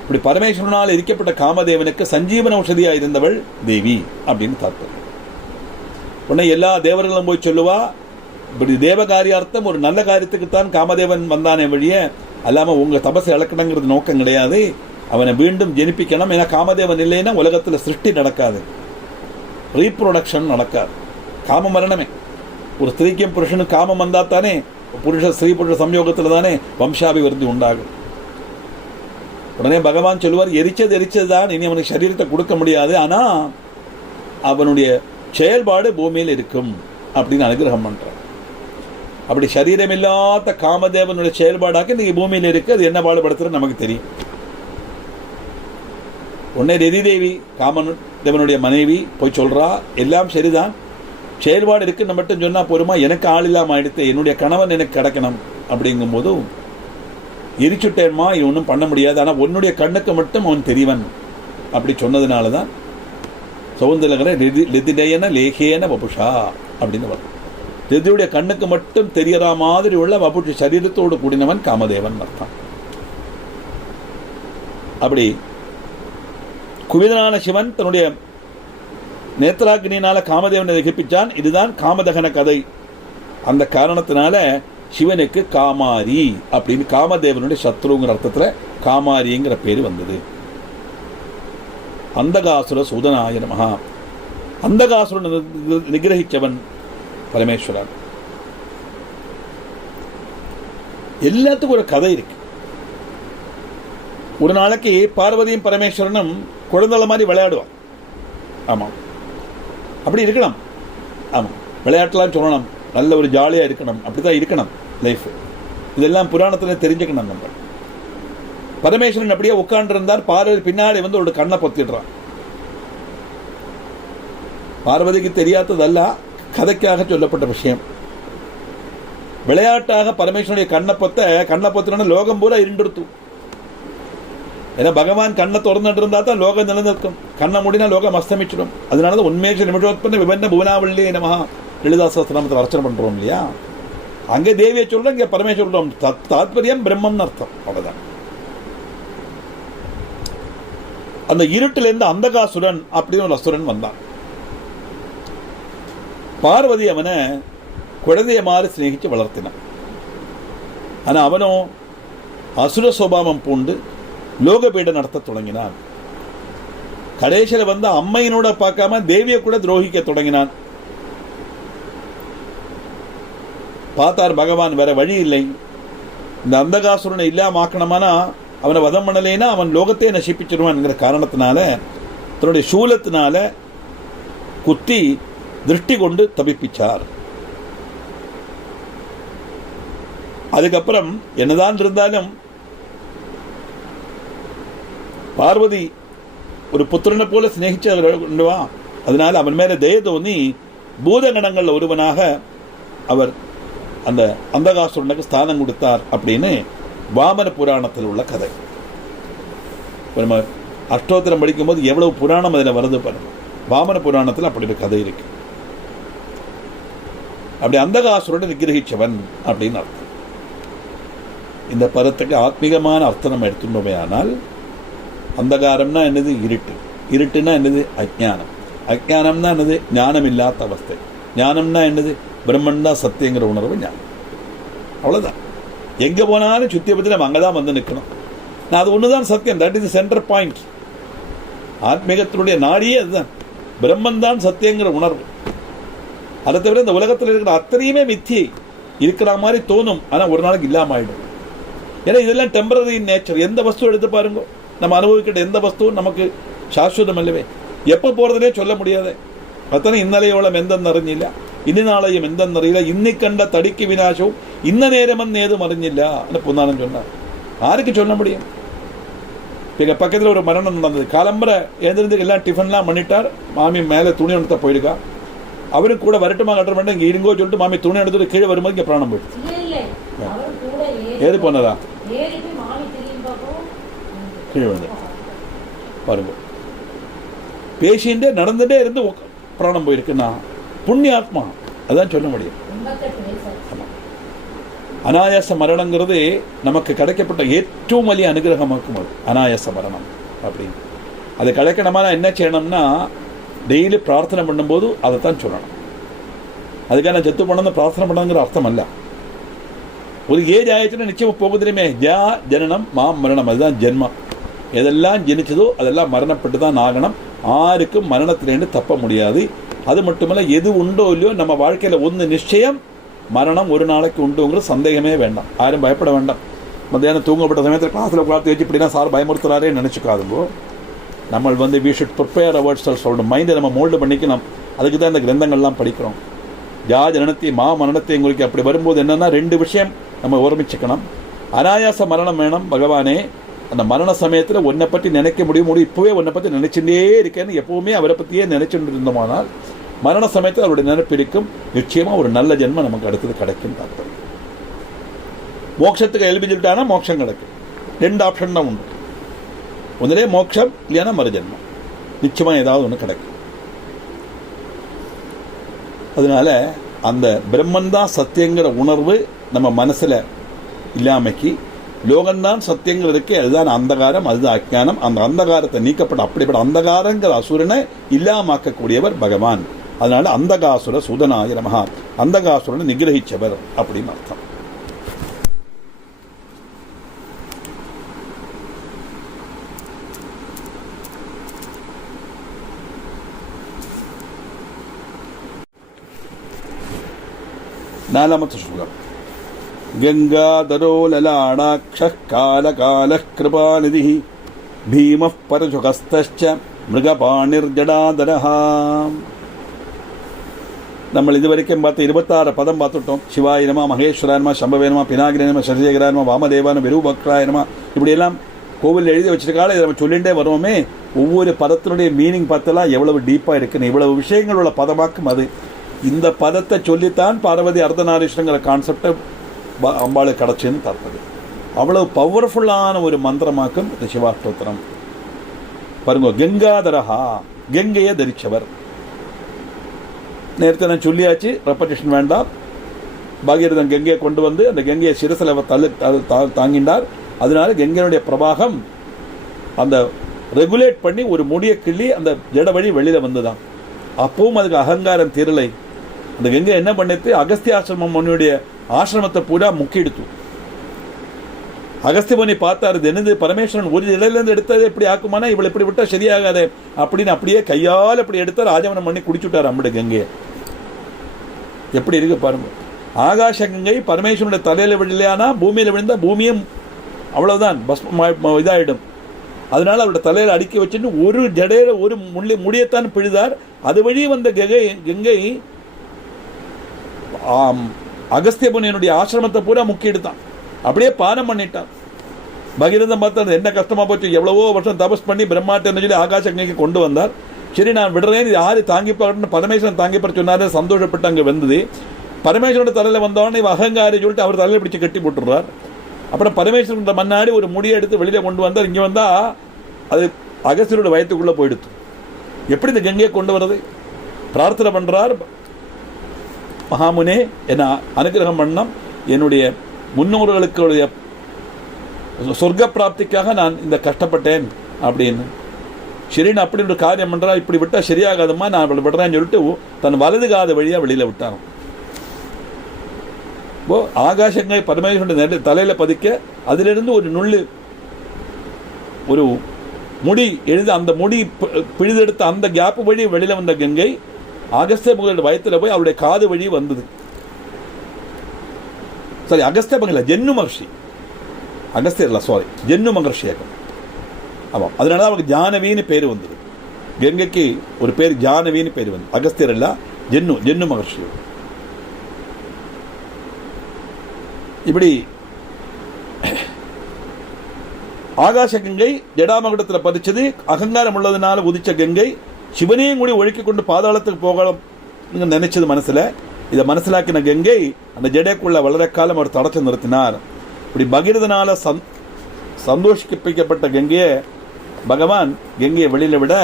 இப்படி பரமேஸ்வரனால் எரிக்கப்பட்ட காமதேவனுக்கு சஞ்சீவன் ஔஷதியா இருந்தவள் தேவி அப்படின்னு தாற்பயம். உடனே எல்லா தேவர்களும் போய் சொல்லுவா, இப்படி தேவகாரியார்த்தம் ஒரு நல்ல காரியத்துக்குத்தான் காமதேவன் வந்தானே வழிய அல்லாம உங்க தபசை இழக்கணுங்கிறது நோக்கம் கிடையாது. அவனை மீண்டும் ஜெனிப்பிக்கணும். ஏன்னா காமதேவன் இல்லைன்னா உலகத்துல சிருஷ்டி நடக்காது, ரீப்ரொடக்ஷன் நடக்காது. காம மரணமே. ஒரு ஸ்திரீக்கும் புருஷனுக்கு காமம் வந்தா தானே ஸ்ரீ புருஷ சம்யோகத்துல தானே வம்சாபிவிருத்தி உண்டாகும். உடனே பகவான் சொல்லுவார், எரிச்சது தான், இனி அவனுக்கு சரீரத்தை கொடுக்க முடியாது, ஆனா அவனுடைய செயல்பாடு பூமியில் இருக்கும் அப்படின்னு அனுகிரகம் பண்றான். அப்படி சரீரம் இல்லாத காமதேவனுடைய செயல்பாடாக இன்னைக்கு பூமியில் இருக்கு. அது என்ன பாடுபடுத்துறது நமக்கு தெரியும். உடனே ரதி தேவி காமதேவனுடைய மனைவி போய் சொல்றா, எல்லாம் சரிதான், செயல்பாடு இருக்குன்னு மட்டும் சொன்னா போருமா, எனக்கு ஆள் இல்லாம ஆயிடுத்து, என்னுடைய கணவன் எனக்கு கிடைக்கணும். அப்படிங்கும் போதும் எரிச்சுட்டேன்மா, இது ஒன்றும் பண்ண முடியாது, ஆனா உன்னுடைய கண்ணுக்கு மட்டும் அவன் தெரியவன் அப்படி சொன்னதுனாலதான் சௌந்தரகர லதிடயன லேகேன வபுஷா அப்படின்னு வரும். லதியுடைய கண்ணுக்கு மட்டும் தெரியற மாதிரி உள்ள வபுஷ சரீரத்தோடு கூடினவன் காமதேவன் அர்த்தம். அப்படி குவிதனான சிவன் தன்னுடைய நேத்ராக்னியினால காமதேவனை எகிப்பிச்சான். இதுதான் காமதகன கதை. அந்த காரணத்தினால சிவனுக்கு காமாரி அப்படின்னு காமதேவனுடைய சத்ருங்கிற அர்த்தத்துல காமாரிங்கிற பேரு வந்தது. அந்தகாசுர சூதனாய நமஹா. அந்தகாசுரன் நிகிரகிச்சவன் பரமேஸ்வரன். எல்லாத்துக்கும் ஒரு கதை இருக்கு. ஒரு நாளைக்கு பார்வதியும் பரமேஸ்வரனும் குழந்தை மாதிரி விளையாடுவான். ஆமா, அப்படி இருக்கணும். ஆமா, விளையாட்டுலாம் சொல்லணும், நல்ல ஒரு ஜாலியா இருக்கணும், அப்படிதான் இருக்கணும் லைஃப். இதெல்லாம் புராணத்துல தெரிஞ்சுக்கணும். நம்ம பரமேஸ்வரன் அப்படியே உட்கார்ந்து இருந்தார். பார்வதி பின்னாடி வந்து ஒரு கண்ணை பொத்திடுறான். பார்வதிக்கு தெரியாததல்ல, கதைக்காக சொல்லப்பட்ட விஷயம். விளையாட்டாக பரமேஸ்வரனுடைய கண்ணை பொத்தின லோகம் பூரா இருண்டுடுத்து. ஏன்னா பகவான் கண்ணை திறந்துட்டு இருந்தா தான் லோகம் நிலநிற்கும். கண்ணை மூடினா லோகம் அஸ்தமிச்சிடும். அதனாலதான் உண்மேஷ நிமிஷோத்பன்ன விபன்ன புவனாவள்ளி நமஹா லலிதா சஹஸ்ரநாமத்தை அர்ச்சனை பண்றோம் இல்லையா. அங்கே தேவியை சொல்றோம், இங்க பரமேஸ்வரம். தாத்பரியம் பிரம்மம்னு அர்த்தம். அவ்வளவுதான். அந்த இருட்டில இருந்து அந்தகாசுரன் அப்படின்னு ஒரு அசுரன் வந்தான். பார்வதி அவனை குழந்தைய மாதிரி சிநேகிச்சு வளர்த்தினான். ஆனா அவனும் அசுர சுபாவம் பூண்டு லோகபீட நடத்த தொடங்கினான். கடைசியில வந்து அம்மையினோட பார்க்காம தேவியை கூட துரோகிக்க தொடங்கினான். பார்த்தார் பகவான், வேற வழி இல்லை, இந்த அந்தகாசுரனை இல்லாம ஆக்கணுமானா அவனை வதம் பண்ணலைன்னா அவன் லோகத்தையே நசிப்பிச்சிருவான்ங்கிற காரணத்தினால தன்னுடைய சூலத்தினால குத்தி திருஷ்டி கொண்டு தபிப்பிச்சார். அதுக்கப்புறம் என்னதான் இருந்தாலும் பார்வதி ஒரு புத்திரனை போல சிநேகிச்சா, அதனால அவன் மேல தய தோன்னி பூதகணங்கள் ஒருவனாக அவர் அந்த அந்தகாசுரனுக்கு ஸ்தானம் கொடுத்தார் அப்படின்னு வாமன புராணத்தில் உள்ள கதை. நம்ம அஷ்டோத்திரம் படிக்கும் போது எவ்வளவு புராணம் அதில் வருது பாருங்க. வாமன புராணத்தில் அப்படி ஒரு கதை இருக்கு. அப்படி அந்தகாசுரனை நிகிரகிச்சவன் அப்படின்னு அர்த்தம். இந்த பதத்துக்கு ஆத்மீகமான அர்த்தம் நம்ம எடுத்துட்டோமே. ஆனால் அந்தகாரம்னா என்னது? இருட்டு. இருட்டுன்னா என்னது? அஜ்ஞானம். அஜ்ஞானம்னா என்னது? ஞானம் இல்லாத அவஸ்தை. ஞானம்னா என்னது? பிரம்மன் தான் சத்தியங்கிற உணர்வு ஞானம். அவ்வளவுதான். எங்க போனாலும் சுத்திய பத்தி நம்ம அங்கதான் வந்து நிற்கணும். நான் அது ஒண்ணுதான் சத்தியம். That is centre point. ஆத்மீகத்தினுடைய நாடியே அதுதான். பிரம்மன் தான் சத்தியங்கிற உணர்வு. அதை தவிர இந்த உலகத்தில் இருக்கிற அத்தனையுமே மித்தியை இருக்கிற மாதிரி தோணும், ஆனா ஒரு நாளைக்கு இல்லாம ஆயிடும். ஏன்னா இதெல்லாம் டெம்பரரி நேச்சர். எந்த வஸ்து எடுத்து பாருங்க, நம்ம அனுபவிக்கிட்ட எந்த வஸ்துவும் நமக்கு சாஸ்வதம் அல்லவே. எப்ப போறதுனே சொல்ல முடியாது. அத்தனை ഇന്നലെയോളം എന്തെന്നറിഞ്ഞില്ല, ഇനി നാളെയും എന്തെന്നറിയില്ല, ഇന്നിക്കണ്ട തടിക്ക് വിനാശവും ഇന്ന നേരമെന്ന് ഏതും അറിഞ്ഞില്ല പൊന്നാനം சொன்னார். யாருக்கு சொல்ல முடியும்? எங்க பக்கத்தில் ஒரு மரணம் நடந்தது. காலம்பரை எழுந்திருந்து எல்லாம் டிஃபன்லாம் பண்ணிட்டார். மாமி மேலே துணி ஒன்றத்தை போயிடுக்கா. அவரும் கூட வரட்டுமா கட்ட வேண்டாம், இங்கே இருங்கோ சொல்லிட்டு மாமி துணி எடுத்துட்டு கீழே வரும்போது இங்கே பிராணம் போயிடுச்சு. ஏறி போனதா கீழே வந்து பாருங்க, பேசிண்டே நடந்துட்டே இருந்து பிராணம் போயிருக்குன்னா புண்ணிய ஆத்மா. அதான் சொல்ல முடியும். அனாயாச மரணங்கிறது நமக்கு கிடைக்கப்பட்ட ஏற்றவும் வலிய அனுகிரகமாக்கும். அது அனாயாச மரணம் அப்படின்னு அது கிடைக்கணுமா என்ன செய்யணும்னா டெய்லி பிரார்த்தனை பண்ணும்போது அதைத்தான் சொல்லணும். அதுக்காக நான் செத்து போனது பிரார்த்தனை பண்ணணுங்கிற அர்த்தம் அல்ல. ஒரு ஏஜ் ஆயிடுச்சுன்னா நிச்சயமா போக தெரியுமே, ஜா ஜனனம் மா மரணம், அதுதான் ஜென்மம். எதெல்லாம் ஜெனிச்சதோ அதெல்லாம் மரணப்பட்டு தான் ஆகணும். யாருக்கும் மரணத்திலேருந்து தப்ப முடியாது. அது மட்டுமல்ல, எது உண்டோ இல்லையோ நம்ம வாழ்க்கையில் ஒன்று நிச்சயம், மரணம் ஒரு நாளைக்கு உண்டுங்கிற சந்தேகமே வேண்டாம். யாரும் பயப்பட வேண்டாம். மத்தியானம் தூங்கப்பட்ட சமயத்தில் கிளாஸில் உட்காந்து வச்சு இப்படின்னா சார் பயமுறுத்துறாரே நினச்சிக்காதுங்கோ. நம்ம we should prepare ourselves, சொல்லணும். மைண்டை நம்ம மோல்டு பண்ணிக்கணும். அதுக்கு தான் இந்த கிரந்தங்கள்லாம் படிக்கிறோம். ஜா ஜனனத்தை மா மரணத்தை குறிக்க. அப்படி வரும்போது என்னென்னா 2 விஷயம் நம்ம ஓர்மிச்சுக்கணும். அனாயாச மரணம் வேணும். பகவானே, அந்த மரண சமயத்தில் உன்னை பற்றி நினைக்க முடியும், இப்போவே உன்னை பற்றி நினைச்சுட்டே இருக்கேன்னு எப்போவுமே அவரை பற்றியே நினைச்சுட்டு இருந்தோமானால் மரண சமயத்தில் அவருடைய நினைப்பு இருக்கும். நிச்சயமாக ஒரு நல்ல ஜென்மம் நமக்கு அடுத்தது கிடைக்கும். அர்த்தம். மோட்சத்துக்கு எலிஜிபிலிட்டானா மோட்சம் கிடைக்கும். 2 ஆப்ஷன் தான் உண்டு. ஒன்றிலே மோட்சம், இல்லையானா மறுஜென்மம். நிச்சயமாக ஏதாவது ஒன்று கிடைக்கும். அதனால அந்த பிரம்மன் தான் சத்தியங்கிற உணர்வு நம்ம மனசில் இல்லாமைக்கு லோகம்தான் சத்தியங்கள் இருக்கே, அதுதான் அந்தகாரம், அதுதான் அஜ்ஞானம். அந்த அந்தகாரத்தை நீக்கப்பட்ட அப்படிப்பட்ட அந்தகாரங்கிற அசுரனை இல்லாமக்கக்கூடியவர் பகவான். அதனால அந்தகாசுர சூதனாய நமஹ, அந்தகாசுரனை நிகிரகிச்சவர் அப்படின்னு அர்த்தம். நாலாமத்து ஸ்லோகம். கங்காதரோ லலாடாக்ஷः காலகாலः கிருபாநிதிः பீமः பரசுகஸ்தश्च மிருகபாணிர்ஜடாதரः. நம்ம இதுவரைக்கும் பார்த்து 26 பதம் பார்த்துட்டோம். சிவாய நம, மகேஸ்வராய நம, சம்பவே நம, பினாகிரே நம, சசிசேகராய நம, வாமதேவான, விரூபக்ராய நம, இப்படியெல்லாம் கோவில் எழுதி வச்சிருக்கால. இதை நம்ம சொல்லிகிட்டே வருவோமே. ஒவ்வொரு பதத்தினுடைய மீனிங் பார்த்தலாம் எவ்வளவு டீப்பாக இருக்குன்னு. இவ்வளவு விஷயங்கள் உள்ள பதமாக்கும் அது. இந்த பதத்தை சொல்லித்தான் பார்வதி அர்த்தநாரீஸ்வரங்கிற கான்செப்டை அம்பாளுக்கு கிடச்சின்னு தற்பது. அவ்வளவு பவர்ஃபுல்லான ஒரு மந்திரமாக்கும் இந்த சிவாஷ்டோத்திரம். பாருங்க, கங்காதரஹா, கங்கையை தரிச்சவர். நேரத்தை நான் சொல்லியாச்சு, ரெப்படேஷன் வேண்டாம். பாகீரதன் கங்கையை கொண்டு வந்து அந்த கங்கையை சிரசில் தாங்கினார். அதனால கங்கையினுடைய பிரபாகம் அந்த ரெகுலேட் பண்ணி ஒரு முடியை கிள்ளி அந்த ஜட வழி வெளியில் வந்துதான். அப்பவும் அதுக்கு அகங்காரம் தீரலை. அந்த கங்கை என்ன பண்ணிட்டு அகஸ்திய ஆசிரமம் முன்னுடைய ஆசிரமத்தை பூரா முக்கிடுத்து. அகஸ்திய முனி பார்த்தாரு, என்னது பரமேஸ்வரன் ஒரு இடையிலேருந்து எடுத்தது எப்படி ஆக்குமானா, இவளை இப்படி விட்டா சரியாகாது அப்படின்னு அப்படியே கையால் அப்படி எடுத்தார். ராஜவனம் பண்ணி குடிச்சுட்டார் அம்புட கங்கையை. எப்படி இருக்கு பாருங்க. ஆகாஷ கங்கை பரமேஸ்வரனுடைய தலையில விழலையானா பூமியில விழுந்தா பூமியும் அவ்வளவுதான் இதாயிடும். அதனால அவருடைய தலையில அடுக்கி வச்சுட்டு ஒரு ஜடையில ஒரு முடியத்தான் பிழுதார். அது வழி வந்த கங்கை அகஸ்திய முனியனுடைய ஆசிரமத்தை பூரா முக்கி எடுத்தான். அப்படியே பானம் பண்ணிட்டான். பகீரதன் பார்த்தா என்ன கஷ்டமா போச்சு, எவ்வளவோ வருஷம் தபஸ் பண்ணி பிரம்மாட்ட சொல்லி ஆகாஷ கங்கைக்கு கொண்டு வந்தார். சரி நான் விடுறேன், யாரு தாங்கிப்பாருன்னு பரமேஸ்வரன் தாங்கிப்பார் சொன்னாரு. சந்தோஷப்பட்டு அங்கே வந்தது. பரமேஸ்வரோட தலையில வந்தவொடனே அகங்காரி சொல்லிட்டு அவர் தலையில பிடிச்சு கட்டி போட்டுடுறார். அப்புறம் பரமேஸ்வரன் முன்னாடி ஒரு முடியை எடுத்து வெளியில கொண்டு வந்தார். இங்க வந்தா அது அகஸ்தியரோட வயத்துக்குள்ள போயிடுத்து. எப்படி இந்த கங்கையை கொண்டு வர்றது? பிரார்த்தனை பண்றார், மகாமுனே என்ன அனுகிரகம் பண்ணம், என்னுடைய முன்னோர்களுடைய சொர்க்க பிராப்திக்காக நான் இந்த கஷ்டப்பட்டேன் அப்படின்னு. சரின்னு அப்படி ஒரு காரியம் பண்றா, இப்படி விட்டா சரியாகாதம்மா, நான் அவளை விடுறேன்னு சொல்லிட்டு தன் வலது காத வழியா வெளியில விட்டாங்க. ஆகாசங்களை பரமேஸ்வரனுடைய தலையில பதிக்க அதிலிருந்து ஒரு நுள்ளு ஒரு முடி எழுத அந்த முடி பிழிதெடுத்த அந்த கேப் வழி வெளியில வந்த கங்கை அகஸ்திய மகளுடைய வயத்துல போய் அவருடைய காது வழி வந்தது. சரி, அகஸ்திய மகள ஜென்னு மகர்ஷி, அகஸ்தியர்ல சாரி ஜென்னு மகர்ஷி. ஆமாம், அதனால அவருக்கு ஜானவின்னு பேர் வந்தது. கங்கைக்கு ஒரு பேர் ஜானவின்னு பேர் வந்து. அகஸ்தியர் இல்ல, ஜென்னு மகர்ஷி. இப்படி ஆகாச கங்கை ஜடாமகுடத்தில் பதிச்சது. அகங்காரம் உள்ளதுனால உதிச்ச கங்கை சிவனையும் கூட ஒழுக்கி கொண்டு பாதாளத்துக்கு போகலாம் நினைச்சது மனசுல. இதை மனசிலாக்கின கங்கை அந்த ஜடைக்குள்ள வளர காலம் அவர் தடச்சு நிறுத்தினார். இப்படி பகீரதனால சந்தோஷிக்கப்பட்ட கங்கையை பகவான் கங்கையை வெளியில விட,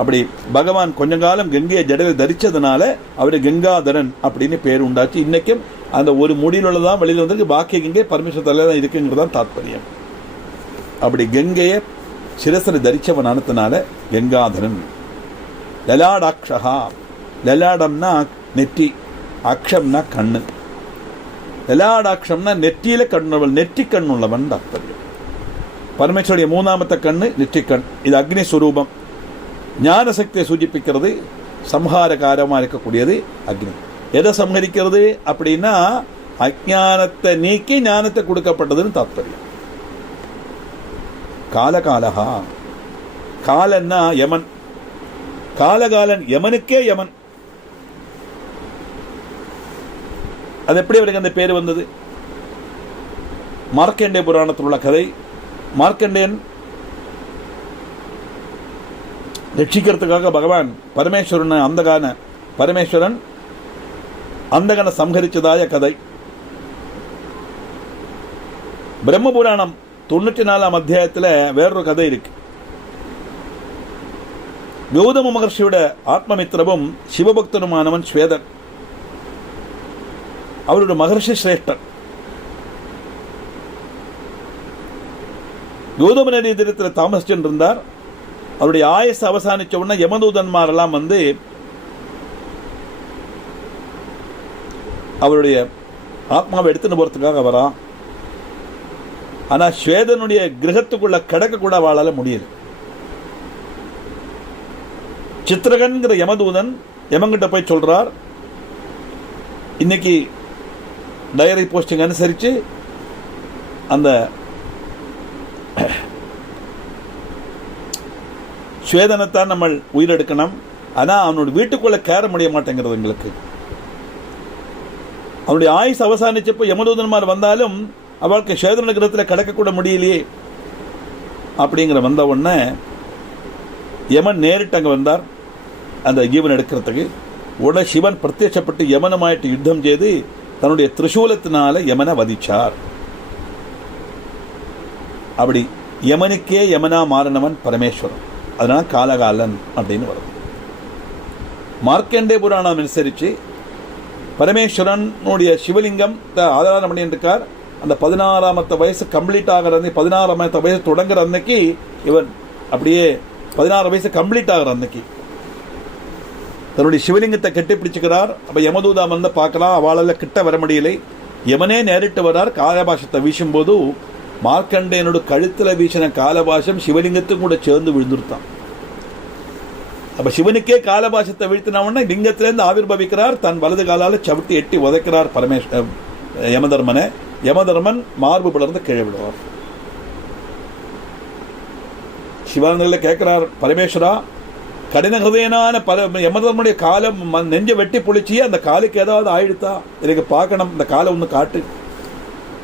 அப்படி பகவான் கொஞ்ச காலம் கங்கையை ஜடையில் தரிச்சதுனால அவரு கங்காதரன் அப்படின்னு பேர் உண்டாச்சு. இன்னைக்கும் அந்த ஒரு முடியில் உள்ளதான் வெளியில் வந்திருக்கு, பாக்கிய கங்கை பரமேஸ்வர தலையில தான் இருக்குங்கிறதான் தாத்பரியம். அப்படி கங்கையை சிரசனை தரிச்சவன் அனுத்தினால கங்காதரன். லலாடாட்சா, லலாடம்னா நெற்றி, அக்ஷம்னா கண்ணு. லலாடாட்சம்னா நெற்றியில கண்ணுள்ளவன், நெற்றி கண் உள்ளவன் தாத்பரியம். பரமேஸ்வருடைய மூணாமத்த கண்ணு நெற்றிக்கண். இது அக்னி ஸ்வரூபம், ஞான சக்தியை சூச்சிப்பிக்கிறது, சம்ஹாரகாரமாக இருக்கக்கூடியது அக்னி. எதை சம்ஹரிக்கிறது அப்படின்னா அஜானத்தை நீக்கி ஞானத்தை கொடுக்கப்பட்டதுன்னு தாத்பரியம். காலகாலகா, காலன்னா யமன், காலகாலன் யமனுக்கே யமன். அது எப்படி அவருக்கு அந்த பேர் வந்தது? மார்க்கண்டே புராணத்தில் உள்ள கதை. மார்க்கண்டேயன் ரட்சிக்கிறதுக்காக பகவான் பரமேஸ்வரன் அந்தகனை சம்ஹரிச்சதாய கதை. பிரம்ம புராணம் 94ஆம் அத்தியாயத்தில் வேறொரு கதை இருக்கு. கௌதம மகர்ஷியோட ஆத்மமித்திரவும் சிவபக்தனுமானவன் ஸ்வேதன். அவரோட மகர்ஷி சிரேஷ்டன். கௌதம நதி தீரத்தில் தாமசிச்சுட்டு இருந்தார். அவருடைய ஆயுசு அவசானிச்ச உடனே யமதூதன்மாரெல்லாம் வந்து அவருடைய ஆத்மாவை எடுத்துன்னு போறதுக்காக வரான். ஆனா ஸ்வேதனுடைய கிரகத்துக்குள்ள கிடக்க கூட வாழால முடியல. சித்திரகன்கிற யமதூதன் யமங்கிட்ட போய் சொல்றார், இன்னைக்கு டைரி போஸ்டிங் அனுசரிச்சு அந்த ஸ்வேதனைத்தான் நம்ம உயிரெடுக்கணும். ஆனால் அவனோட வீட்டுக்குள்ள கேர முடிய மாட்டேங்கிறது எங்களுக்கு. அவனுடைய ஆயுசு அவசானிச்சப்போ யமதூதன்மார் வந்தாலும் அவளுக்கு ஸ்வேதன கிரகத்தில் கிடக்கக்கூட முடியலையே அப்படிங்கிற வந்த உடனே யமன் நேரிட்டு அங்கே வந்தார் அந்த ஜீவன் எடுக்கிறதுக்கு. உடனே சிவன் பிரத்யட்சப்பட்டு யமனமாயிட்டு யுத்தம் செய்து தன்னுடைய திரிசூலத்தினால யமனை வதிச்சார். அப்படி யமனுக்கே யமனா மாறினவன் பரமேஸ்வரன். அதனால காலகாலன் அப்படின்னு வருது. மார்க்கண்டே புராணம் அனுசரித்து பரமேஸ்வரனுடைய சிவலிங்கம் ஆதாரம் பண்ணியிருக்கார். அந்த 16ஆமத்த வயசு கம்ப்ளீட் ஆகிற 16ஆமத்த வயசு தொடங்குற அன்னைக்கு இவன் அப்படியே 16 வயசு கம்ப்ளீட் ஆகிற அன்னைக்கு தன்னுடைய சிவலிங்கத்தை கட்டிப்பிடிச்சுக்கிறார். அப்போ யமதூதா வந்து பார்க்கலாம், அவளால் கிட்ட வர முடியலை. யமனே நேரிட்டு வரார். காலபாஷத்தை வீசும்போது மார்க்கண்டேயனோட கழுத்தில் வீசின காலபாஷம் சிவலிங்கத்துக்கும் கூட சேர்ந்து விழுந்துருத்தான். அப்ப சிவனுக்கே காலபாஷத்தை வீழ்த்தினவன லிங்கத்திலேருந்து ஆவிர்பவிக்கிறார். தன் வலது காலால் சவிட்டி எட்டி உதைக்கிறார் யமதர்மனை. யமதர்மன் மார்பு பிளர்ந்து கீழே விடுவார். சிவானந்தில் கேட்கிறார், பரமேஸ்வரா, கடின ஹதயனான யமதர்மனுடைய காலம் நெஞ்ச வெட்டி பொழிச்சி அந்த காலுக்கு ஏதாவது ஆயிடுத்தா? எனக்கு பார்க்கணும், இந்த காலை ஒன்று காட்டு,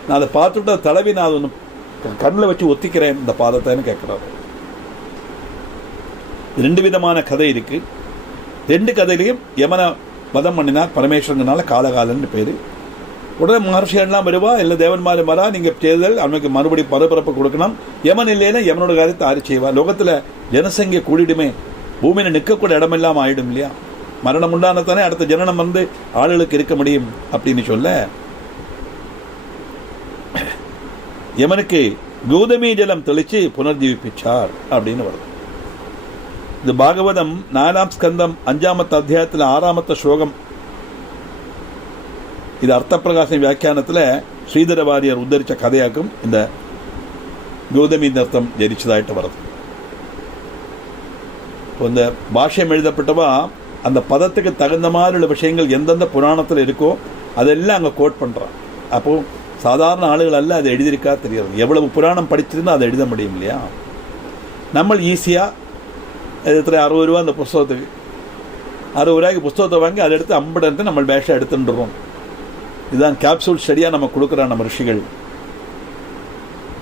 நான் அதை பார்த்துட்டு அதை தடவி நான் அதை ஒன்று கண்ணில் வச்சு ஒத்திக்கிறேன் இந்த பாதத்தைன்னு கேட்குறாரு. 2 விதமான கதை இருக்கு. 2 கதையிலையும் யமனை வதம் பண்ணினார் பரமேஸ்வரனால காலகாலன்னு பேரு. உடனே மகர்ஷியெல்லாம் வருவா, இல்லை தேவன்மாரும் வரா, நீங்கள் தேர்தல் அவனுக்கு மறுபடி பரபரப்பு கொடுக்கணும். யமன் இல்லைன்னா யமனோட காரியத்தை ஆறு செய்வா. லோகத்தில் ஜனசங்கிய கூடிடுமே, பூமியில் நிற்கக்கூட இடமெல்லாம் ஆயிடும் இல்லையா? மரணம் உண்டானத்தானே அடுத்த ஜனனம் வந்து ஆளுகளுக்கு இருக்க முடியும் அப்படின்னு சொல்ல யமனுக்கு கௌதமி ஜலம் தெளிச்சு புனர்ஜீவிப்பிச்சார் அப்படின்னு வருது. இது பாகவதம் 4ஆம் ஸ்கந்தம் 5ஆமத்த அத்தியாயத்தில் 6ஆமத்த ஸ்லோகம். இது அர்த்த பிரகாச வியாக்கியானத்தில் ஸ்ரீதர வாரியர் உத்தரித்த கதையாக்கும் இந்த கௌதமி அர்த்தம் ஜெயிச்சதாயிட்டு வருது. இப்போ இந்த பாஷ்யம் எழுதப்பட்டவா அந்த பதத்துக்கு தகுந்த மாதிரி உள்ள விஷயங்கள் எந்தெந்த புராணத்தில் இருக்கோ அதெல்லாம் அங்கே கோட் பண்ணுறான். அப்போது சாதாரண ஆளுகள் அல்ல அதை எழுதியிருக்கா தெரியாது. எவ்வளவு புராணம் படிச்சிருந்தா அதை எழுத முடியும் இல்லையா? நம்ம ஈஸியாக எத்தனை 60 ரூபா அந்த புஸ்தகத்துக்கு 60 ரூபாய்க்கு புஸ்தகத்தை வாங்கி அதை எடுத்து 50 எடுத்து நம்ம பேஷை எடுத்துட்டுறோம். இதுதான் கேப்சூல் ஸ்டடியாக நம்ம கொடுக்குறான் நம்ம ரிஷிகள்.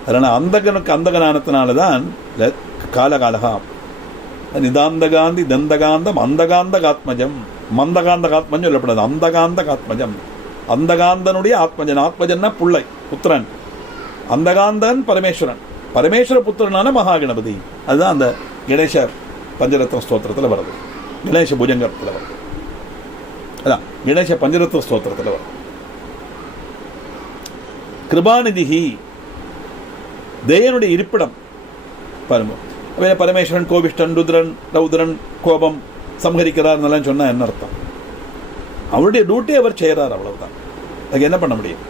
அதனால் அந்தகனுக்கு அந்தகனானத்தினால தான் காலகாலகா நிதாந்தகாந்தி தந்தகாந்தம் அந்தகாந்த காத்மஜம் மந்தகாந்த காத்மஜம் சொல்லப்படாது, அந்தகாந்த காத்மஜம். அந்தகாந்தனுடைய ஆத்மஜன். ஆத்மஜன்னா பிள்ளை, புத்திரன். அந்தகாந்தன் பரமேஸ்வரன், பரமேஸ்வர புத்திரனான மகாகணபதி. அதுதான் அந்த கணேச பஞ்சரத்ன ஸ்தோத்திரத்தில் வருது, கணேச புஜங்கத்தில் வருது. அதான் கணேச பஞ்சரத்ன ஸ்தோத்திரத்தில் வருது. கிருபாநிதிஹி, தேவனுடைய இருப்பிடம் பாருங்க. பரமேஸ்வரன் கோபிஷ்டன், ருத்ரன், ரௌத்ரன், கோபம் சம்ஹரிக்கிறார் எல்லாம் சொன்னா என்ன அர்த்தம்? அவருடைய டியூட்டி அவர் செய்கிறார், அவ்வளவுதான். அதுக்கு என்ன பண்ண முடியும்?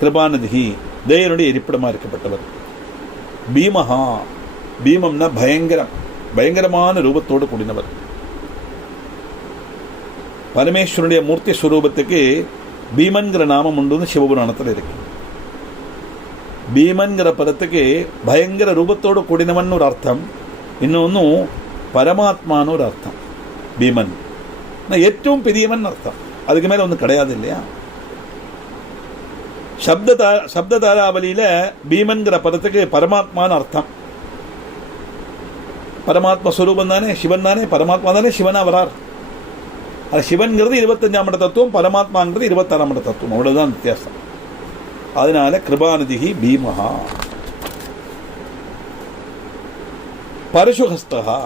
கிருபாநிதிஹி, தேவனுடைய இருப்பிடமா இருக்கப்பட்டவர். பீமஹா, பீமம்னா பயங்கரம், பயங்கரமான ரூபத்தோடு கூடினவர். பரமேஸ்வரனுடைய மூர்த்தி ஸ்வரூபத்துக்கு பீமன்கிற நாமம் உண்டு, சிவபுராணத்தில் இருக்கு. பீமன்கிற பதத்துக்கு பயங்கர ரூபத்தோடு கூடினவன் ஒரு அர்த்தம், இன்னொன்னு பரமாத்மான்னு ஒரு அர்த்தம். பீமன் ஏற்றவும் பெரியவன் அர்த்தம், அதுக்கு மேல ஒன்றும் கிடையாது இல்லையா? சப்த தாராவலியில பீமன்கிற பதத்துக்கு பரமாத்மான்னு அர்த்தம். பரமாத்மா ஸ்வரூபம் தானே, சிவன் தானே, பரமாத்மா தானே சிவனா வரார். அது சிவன்கிறது 25ஆம் இட தத்துவம், பரமாத்மாங்கிறது 26ஆம் இட தத்துவம், அவ்வளவுதான் வித்தியாசம். அதனால கிருபாநிதிஹி பீமஹா. பரசுஹஸ்தஹா,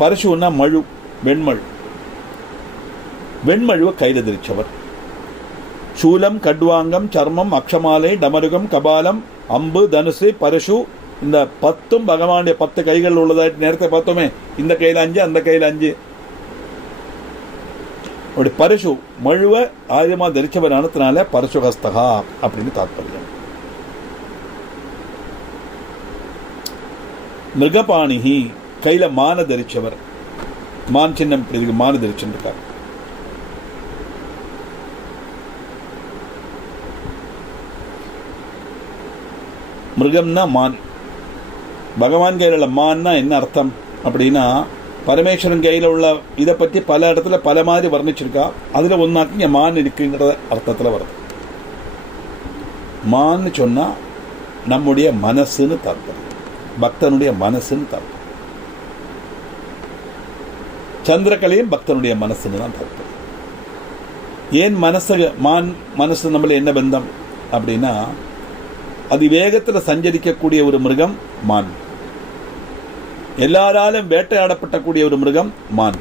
பரசுன்னா மழு, வெண்மழு. வெண்மழுவை கையில் தரிச்சவர். சூலம், கட்வாங்கம், சர்மம், அக்ஷமாலை, டமருகம், கபாலம், அம்பு, தனுசு, பரசு, இந்த 10 பகவானுடைய 10 கைகள் உள்ளதாയിട്ട് நேரத்தை பார்த்தோமே. இந்த கையில் 5, அந்த கையில் 5. அப்படி பரசு மழுவ ஆயுதமா தரிச்சவர் ஆனதுனால பரசுஹஸ்தகா அப்படின்னு தாத்பரியம். மிருகபாணிஹி, கையில மான தரிச்சவர். மான் சின்னம் இதுக்கு மான தரிச்சுருக்கார். மிருகம்னா மான். பகவான் கையில் உள்ள மான்னா என்ன அர்த்தம் அப்படின்னா, பரமேஸ்வரன் கையில் உள்ள இதை பற்றி பல இடத்துல பல மாதிரி வர்ணிச்சிருக்கா. அதில் ஒன்றாக்கி இங்கே மான் இருக்குங்கிற அர்த்தத்தில் வருது. மான்னு சொன்னால் நம்முடைய மனசுன்னு தாற்பயம், பக்தனுடைய மனசுன்னு தாற்பயம். சந்திரகலையும் பக்தனுடைய மனசுன்னு தான் தாற்பயம். ஏன் மனசு மான் மனசு நம்மள என்ன பந்தம் அப்படின்னா, அதிவேகத்தில் சஞ்சரிக்கக்கூடிய ஒரு மிருகம் மான். எல்லாராலும் வேட்டையாடப்படக்கூடிய ஒரு மிருகம் மான்.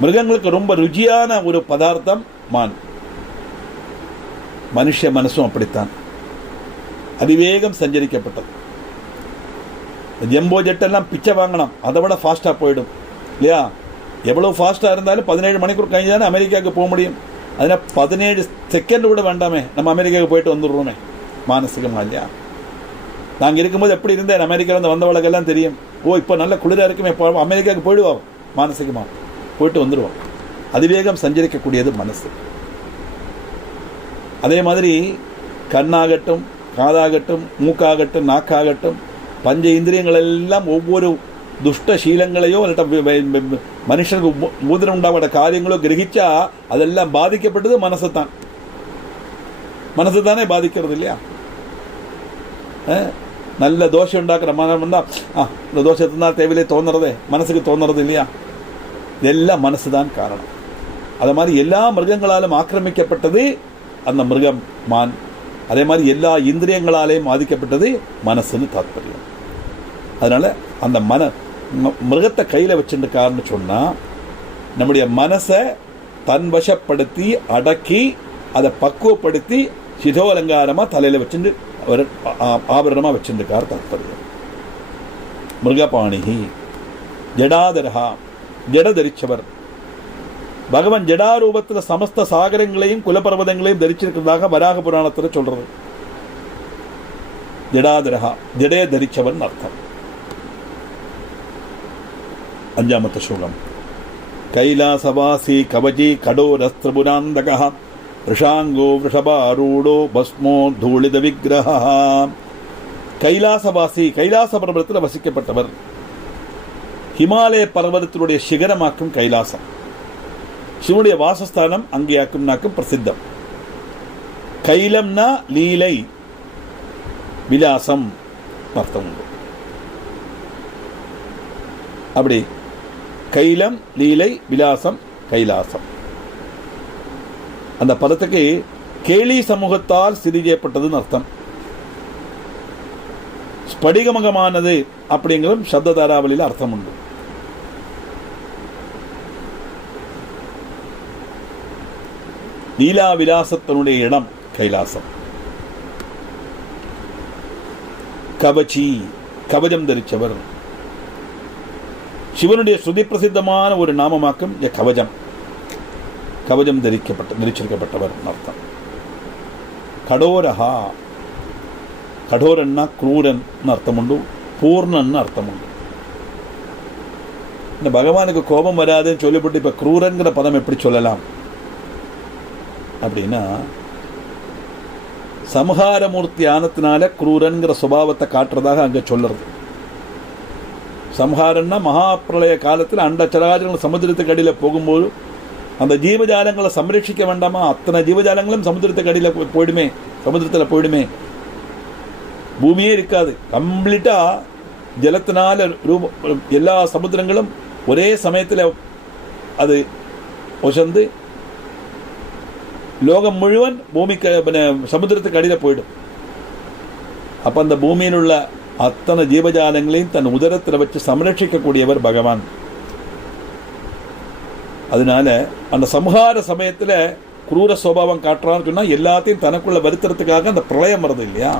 மிருகங்களுக்கு ரொம்ப ருச்சியான ஒரு பதார்த்தம் மான். மனுஷ மனசும் அப்படித்தான், அதிவேகம் சஞ்சரிக்கப்பட்டது. ஜம்போ ஜெட் எல்லாம் பிச்சை வாங்கணும், அதை விட ஃபாஸ்டா போயிடும் இல்லையா? எவ்வளவு ஃபாஸ்டா இருந்தாலும் 17 மணிக்கூர் கழிஞ்சு தானே அமெரிக்காவுக்கு போக முடியும். அதனால் 17 செகண்ட் கூட வேண்டாமே, நம்ம அமெரிக்காவுக்கு போயிட்டு வந்துடுறோமே. மானசிகமா இல்லையா? நாங்கள் இருக்கும்போது எப்படி இருந்தேன், அமெரிக்காவிலேருந்து வந்தவளுக்கெல்லாம் தெரியும். ஓ இப்போ நல்ல குளிராக இருக்குமே, இப்போ அமெரிக்காவுக்கு போயிடுவோம், மானசிகமாக போயிட்டு வந்துடுவோம். அதிவேகம் சஞ்சரிக்கக்கூடியது மனசு. அதே மாதிரி கண்ணாகட்டும், காதாகட்டும், மூக்காகட்டும், நாக்காகட்டும், பஞ்ச இந்திரியங்கள் எல்லாம் ஒவ்வொரு துஷ்ட சீலங்களையோ மனுஷனுக்கு ஊதிரம் உண்டாகிற காரியங்களோ கிரகிச்சா அதெல்லாம் பாதிக்கப்பட்டது மனசு தான். மனசு தானே பாதிக்கிறது இல்லையா? நல்ல தோஷை உண்டாக்குற மனம் வந்தா இந்த தோஷத்தை தான் தேவையிலே தோணுறதே, மனசுக்கு தோணுறது இல்லையா? இதெல்லாம் மனசு தான் காரணம். அது மாதிரி எல்லா மிருகங்களாலும் ஆக்கிரமிக்கப்பட்டது அந்த மிருகம் மான். அதே மாதிரி எல்லா இந்திரியங்களாலேயும் பாதிக்கப்பட்டது மனசுன்னு தாத்பரியம். அதனால அந்த மிருகத்தை கையில் வச்சுருக்காருன்னு சொன்னால், நம்முடைய மனசை தன் வசப்படுத்தி அடக்கி அதை பக்குவப்படுத்தி சிதோலங்காரமாக தலையில் வச்சுட்டு அவர் ஆபரணமாக வச்சுருக்கார் தாத்பரியம். மிருகபாணிகி ஜடாதரஹா, ஜட தரிச்சவர். பகவான் ஜடாரூபத்தில் சமஸ்த சாகரங்களையும் குலப்பர்வதங்களையும் தரிச்சிருக்கிறதாக வராக புராணத்தில் சொல்றது. ஜடாதரஹா, ஜடைய தரிச்சவன் அர்த்தம். 5வது ஸ்லோகம். கைலாசவாசி கவஜி கடோரஸ்திரபுராந்தக ரிஷாங்கோ விஷபாரூடோ பஸ்மோ தூளித விக்கிரஹ. கைலாசவாசி, கைலாச பர்வதத்தில் வசிக்கப்பட்டவர். ஹிமாலய பர்வதத்தினுடைய சிகரமாக்கும் கைலாசம், சிவனுடைய வாசஸ்தானம் அங்கேயாக்கும் பிரசித்தம். கைலம்னா லீலை, விலாசம் அர்த்தம் உண்டு. அப்படி கைலம் லீலை விலாசம் கைலாசம். அந்த பதத்துக்கு கேலி சமூகத்தால் ஸ்திதி செய்யப்பட்டதுன்னு அர்த்தம். ஸ்படிகமகமானது அப்படிங்கிறதும் சப்ததாராவளியில் அர்த்தம் உண்டு. லீலா விலாசத்தினுடைய இடம் கைலாசம். கவச்சி, கவஜம் தரிச்சவர். சிவனுடைய ஸ்ருதி பிரசித்தமான ஒரு நாமமாக்கும் கவஜம். கவஜம் தரிச்சிருக்கப்பட்டவர் அர்த்தம். கடோரஹா, கடோரன்னா குரூரன் அர்த்தம் உண்டு, பூர்ணன் அர்த்தம் உண்டு. இந்த பகவானுக்கு கோபம் வராதுன்னு சொல்லிவிட்டு இப்ப குரூரன்கிற பதம் எப்படி சொல்லலாம் அப்படின்னா, சம்ஹாரமூர்த்தி ஆனத்தினால குரூரன்கிற சுபாவத்தை காட்டுறதாக அங்க சொல்லுறது. சம்ஹாரன்னா மகாபிரளய காலத்தில் அண்டச்சராஜங்கள் சமுதிரத்துக்கு அடியில் போகும்போது அந்த ஜீவஜாலங்களை சம்ரட்சிக்க வேண்டாமா? அத்தனை ஜீவஜாலங்களும் சமுதிரத்துக்கு அடியில் போயிடுமே, சமுதிரத்தில் போயிடுமே, பூமியே இருக்காது. கம்ப்ளீட்டா ஜலத்தினால எல்லா சமுத்திரங்களும் ஒரே சமயத்தில் அது ஒசந்து லோகம் முழுவன் பூமிக்கு சமுத்திரத்துக்கு அடியில் போயிடும். அப்ப அந்த பூமியில் உள்ள அத்தனை ஜீவஜாலங்களையும் தன் உதரத்தில் வச்சு சம்ரட்சிக்கக்கூடியவர் பகவான். அதனால அந்த சம்ஹார சமயத்தில் குரூர சுபாவம் காட்டுறான்னு சொன்னா எல்லாத்தையும் தனக்குள்ள வருத்துறதுக்காக அந்த பிரளயம் வருது இல்லையா,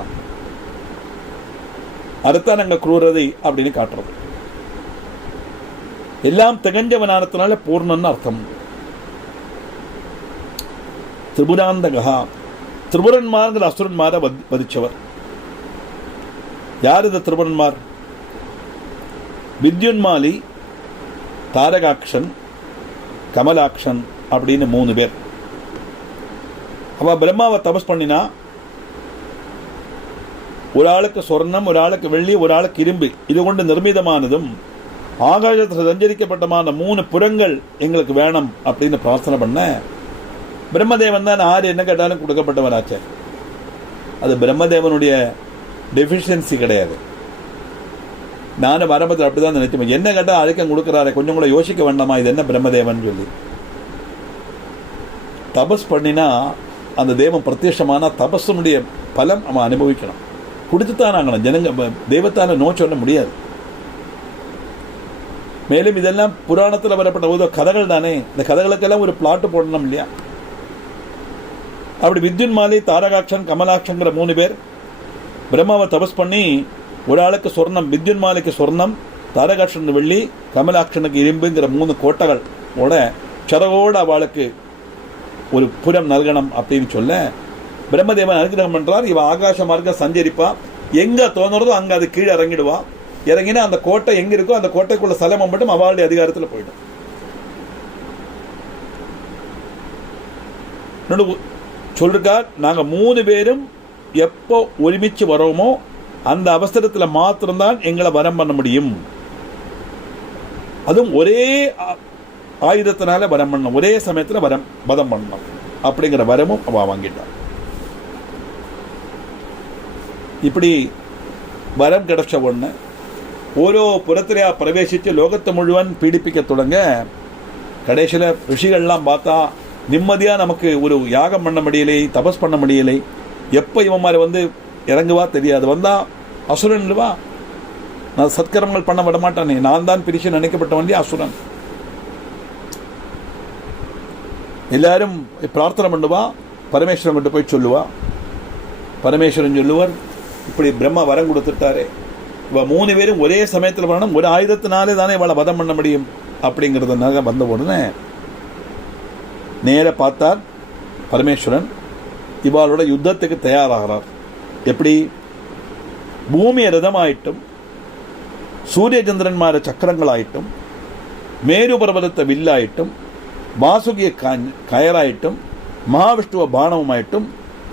அதுதான் அங்க குரூரதை அப்படின்னு காட்டுறது. எல்லாம் திகஞ்சவனானத்தினால பூர்ணன்னு அர்த்தம். திரிபுராந்தகா, திரிபுரன்மார்ங்கிற அசுரன்மாரை வதிச்சவர். யார் இந்த திரிபுரன்மார்? வித்யுன்மாலி, தாரகாக்ஷன், கமலாக்ஷன் அப்படின்னு 3 பேர். அவ பிரம்மாவை தபஸ் பண்ணினா, ஒரு ஆளுக்கு சொர்ணம், ஒரு ஆளுக்கு வெள்ளி, ஒரு ஆளுக்கு இரும்பு, இது கொண்டு நிர்மிதமானதும் ஆகாசத்தில் சஞ்சரிக்கப்பட்டமான 3 புறங்கள் எங்களுக்கு வேணும் அப்படின்னு பிரார்த்தனை பண்ண, பிரம்மதேவன் தான் ஆறு என்ன கேட்டாலும் கொடுக்கப்பட்டவராச்சே. அது பிரம்மதேவனுடைய டெஃபிஷியன்சி கிடையாது. நானும் ஆரம்பத்தில் அப்படிதான் நினைச்சேன், என்ன கேட்டால் அதுக்கும் கொடுக்குறாரு, கொஞ்சம் கூட யோசிக்க வேண்டாமா இது என்ன பிரம்மதேவன் சொல்லி. தபஸ் பண்ணினா அந்த தேவன் பிரத்யட்சமான தபஸனுடைய பலம் அவன் அனுபவிக்கணும், கொடுத்துத்தான் ஆகணும். ஜனங்க தெய்வத்தால நோ சொல்ல முடியாது. மேலும் இதெல்லாம் புராணத்தில் வரப்பட்ட போது கதைகள் தானே, இந்த கதைகளுக்கெல்லாம் ஒரு பிளாட்டு போடணும் இல்லையா. அப்படி வித்யுன்மாலி, தாரகாட்சன், கமலாட்சங்கிற 3 பேர் பிரம்மாவை தபஸ் பண்ணி, ஒரு ஆளுக்கு சொர்ணம், வித்யுன்மாலிக்கு சொர்ணம், தாரகாட்சன் வெள்ளி, கமலாட்சனுக்கு இரும்புங்கிற 3 கோட்டைகள் சரகோட அவளுக்கு ஒரு புறம் நல்கணம் அப்படின்னு சொல்ல பிரம்மதேவன் அனுகிரகம் பண்றார். இவ ஆகாச மார்க்க சஞ்சரிப்பா, எங்க தோணுறதோ அங்க அது கீழே இறங்கிடுவா. இறங்கினா அந்த கோட்டை எங்க இருக்கோ அந்த கோட்டைக்குள்ள சலமம் மட்டும் அவளுடைய அதிகாரத்தில் போயிடும். சொல்லிருக்கா, நாங்க 3 பேரும் எப்போ ஒருமிச்சு வரோமோ அந்த அவசரத்தில் மாத்திரம்தான் எங்களை வரம் பண்ண முடியும். அதுவும் ஒரே ஆயுதத்தினால வரம் பண்ணணும், ஒரே சமயத்தில் வதம் பண்ணணும் அப்படிங்கிற வரமும் அவ வாங்கிட்டான். இப்படி வரம் கிடைச்ச உடனே ஓரோ புறத்திலையா பிரவேசித்து லோகத்தை முழுவன் பீடிப்பிக்க தொடங்க, கடைசியில் ரிஷிகள்லாம் பார்த்தா நிம்மதியாக நமக்கு ஒரு யாகம் பண்ண முடியலை, தபஸ் பண்ண முடியலை, எப்போ இவன் மாதிரி வந்து இறங்குவா தெரியாது, வந்தா அசுரன் இல்லவா, நான் சத்கரங்கள் பண்ண விட மாட்டானே, நான் தான் பிரிச்சு நினைக்கப்பட்ட வேண்டிய அசுரன். எல்லாரும் பிரார்த்தனை பண்ணுவா, பரமேஸ்வரன் கிட்ட போய் சொல்லுவா. பரமேஸ்வரன் சொல்லுவார், இப்படி பிரம்மா வரம் கொடுத்துட்டாரே, இவ 3 பேரும் ஒரே சமயத்தில் வரணும், ஒரு ஆயுதத்தினாலே தானே இவளை வதம் பண்ண முடியும் அப்படிங்கிறதுனால வந்த உடனே நேர பார்த்தார் பரமேஸ்வரன், இவாளோட யுத்தத்துக்கு தயாராகிறார். எப்படி? பூமியை ரதமாயிட்டும், சூரிய சந்திரன்மார சக்கரங்களாயிட்டும், மேரு பர்வதத்தை வில்லாயிட்டும், வாசுகிய கயராயிட்டும், மகாவிஷ்ணுவ பானவமாயிட்டும்,